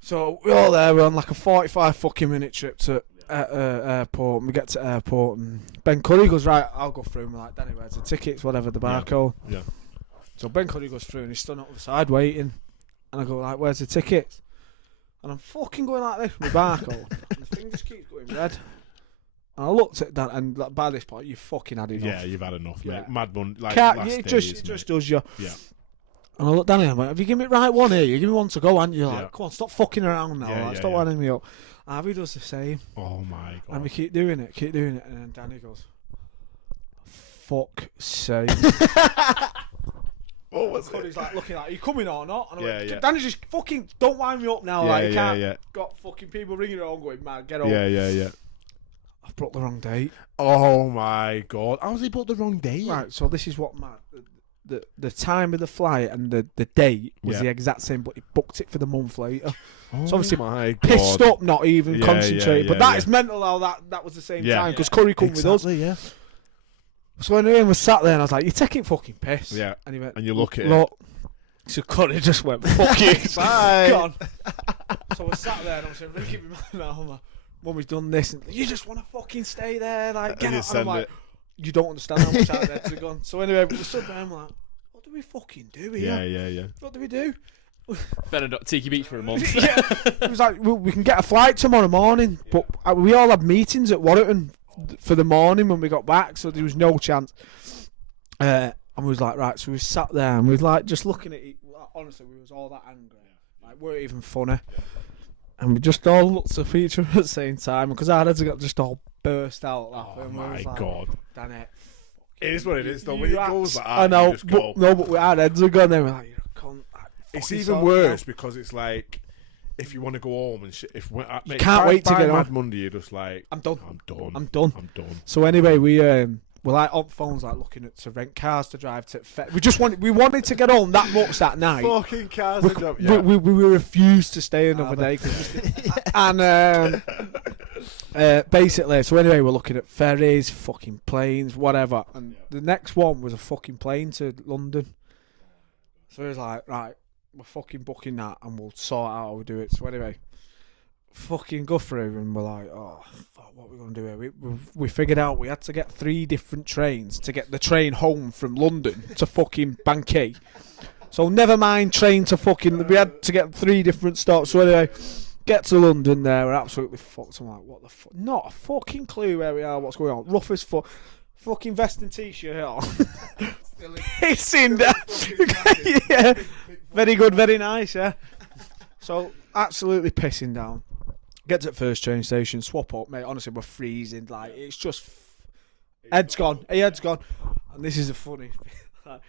So we're all there. We're on like a 45 fucking minute trip to airport. And we get to airport. And Ben Curry goes, right, I'll go through. And we're like, Danny, where's the tickets? Whatever, the barcode. Yeah. So Ben Curry goes through and he's stood up the side waiting. And I go like, where's the tickets? And I'm fucking going like this with my barcode. And the thing just keeps going red. And I looked at that, and like, by this point, you've fucking had enough. Yeah, you've had enough, mate. Mad Monday, like Can't, last it days, just does you. Yeah. And I looked down at him, like, have you given me right one here? You give me one to go, haven't you? Like, come on, stop fucking around now. Yeah, like, stop winding me up. Harvey does the same. Oh my god. And we keep doing it. And then Danny goes, fuck sake. What was it? He's like looking like, are you coming or not? And I went, yeah. Danny, just fucking don't wind me up now. Yeah, like, you yeah, can't. Got fucking people ringing around going, man, get on. Yeah. I've brought the wrong date. Oh my god. How has he put the wrong date? Right, so this is what, man. The time of the flight and the date was the exact same, but he booked it for the month later. Oh so obviously my pissed god. up, not even concentrated. But that is mental how that was the same time, because Curry come with us. Yeah. So anyway, we sat there and I was like, you're taking fucking piss. Yeah. And he went, And you look at it. So Curry just went, fuck you. Bye. Gone. So we sat there and I was like, keep my mind out. My mummy's done this. And you just want to fucking stay there. Like, get out. And I'm like, you don't understand how much our heads are gone. So anyway, we stood there and I'm like, what do we fucking do here? Yeah. What do we do? Benidorm, Tiki Beach for a month. It was like, we can get a flight tomorrow morning. But we all had meetings at Warrington for the morning when we got back. So there was no chance. And we was like, right, so we sat there and we was like just looking at it. Honestly, we was all that angry. Like, weren't even funny. And we just all looked at each other at the same time because our heads got just all burst out laughing. Oh my god. Damn it. It is what it is though. When it goes like that, I know, you just go. but our heads are gone. Then we're like, you're a cunt. It's even worse because it's like, if you want to go home and shit, you can't wait to get Mad on. Monday, you're just like, I'm done. I'm done. So anyway, we're like on phones, like looking to rent cars to drive to. We wanted to get home that much that night. Fucking cars. We refused to stay another day. And basically, so anyway, we're looking at ferries, fucking planes, whatever. And the next one was a fucking plane to London. So it was like, right, we're fucking booking that and we'll sort out how we do it. So anyway, fucking go through and we're like, oh, fuck, what are we going to do here? We figured out we had to get 3 different trains to get the train home from London to fucking Bangkok. So never mind train to fucking, we had to get 3 different stops. So anyway, get to London there, we're absolutely fucked. I'm like, what the fuck? Not a fucking clue where we are, what's going on. Rough as fuck. Fucking vest and t-shirt on. It's in there. Yeah. Very good, very nice, yeah. So, absolutely pissing down. Get to the first train station, swap up, mate. Honestly, we're freezing. Like, it's just... Head's gone. Head's gone. And this is the funny... Like,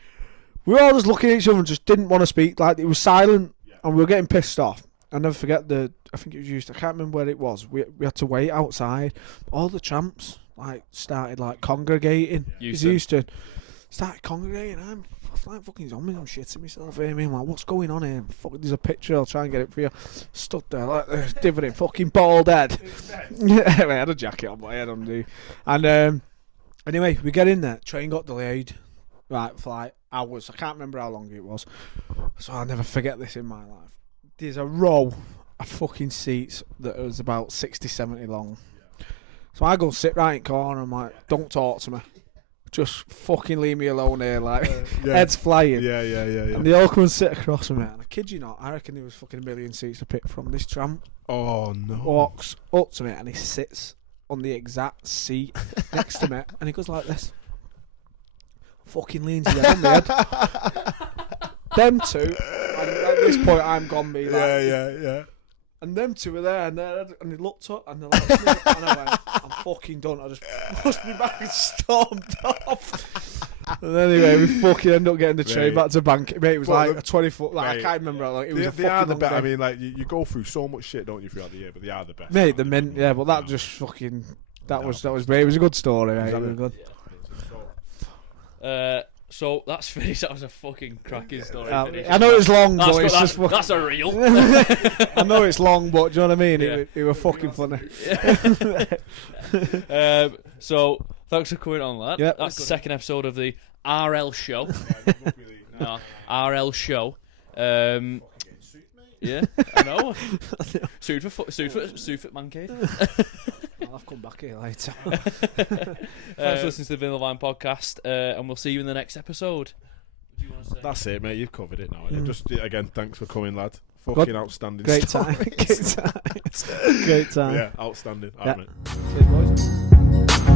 we were all just looking at each other and just didn't want to speak. Like, it was silent and we were getting pissed off. I'll never forget I think it was used, I can't remember where it was. We had to wait outside. All the tramps, like, started, like, congregating. Houston. Started congregating. I'm like fucking zombies. I'm shitting myself here. I'm like, what's going on here? Fuck, there's a picture. I'll try and get it for you. Stood there like this, divering, fucking bald head. Yeah, I had a jacket on, but I had on, dude. And anyway, we get in there. Train got delayed, right, for like hours. I can't remember how long it was. So I'll never forget this in my life. There's a row of fucking seats that was about 60, 70 long. So I go sit right in the corner. I'm like, don't talk to me. Just fucking leave me alone here, like, heads flying. Yeah. And they all come and sit across from me. And I kid you not, I reckon there was fucking a million seats to pick from. This tramp walks up to me and he sits on the exact seat next to me. And he goes like this. Fucking leans his head on my head. Them two, and this point, I'm gone, me. Like, yeah. And them two were there, and they looked up, and they're like, and I went, I'm fucking done. I just pushed me back and stormed off. And anyway, we fucking ended up getting the train back to bank. Mate, it was like a 20-foot. Like, I can't remember. Like, it was they are the best. I mean, like you go through so much shit, don't you, throughout the year? But they are the best. Mate, the mint. Yeah, but that just fucking. That was great. It was a good story. Mate. It was good. So that's finished. That was a fucking cracking story. I know it's long, but it's just fucking... That's a reel. I know it's long, but do you know what I mean? Yeah. It was fucking funny. So thanks for coming on, lad. Yep. That's the second episode of the RL show. No, RL show. Yeah, I know. Suit for man cave. I'll come back here later. Thanks for listening to the Vanilla Line podcast, and we'll see you in the next episode. What do you want to say? That's it, mate. You've covered it now. Just again, thanks for coming, lad. Fucking outstanding. Great story. time. Great time. Great time. Yeah, outstanding. Yeah. Right, mate. Cheers, boys.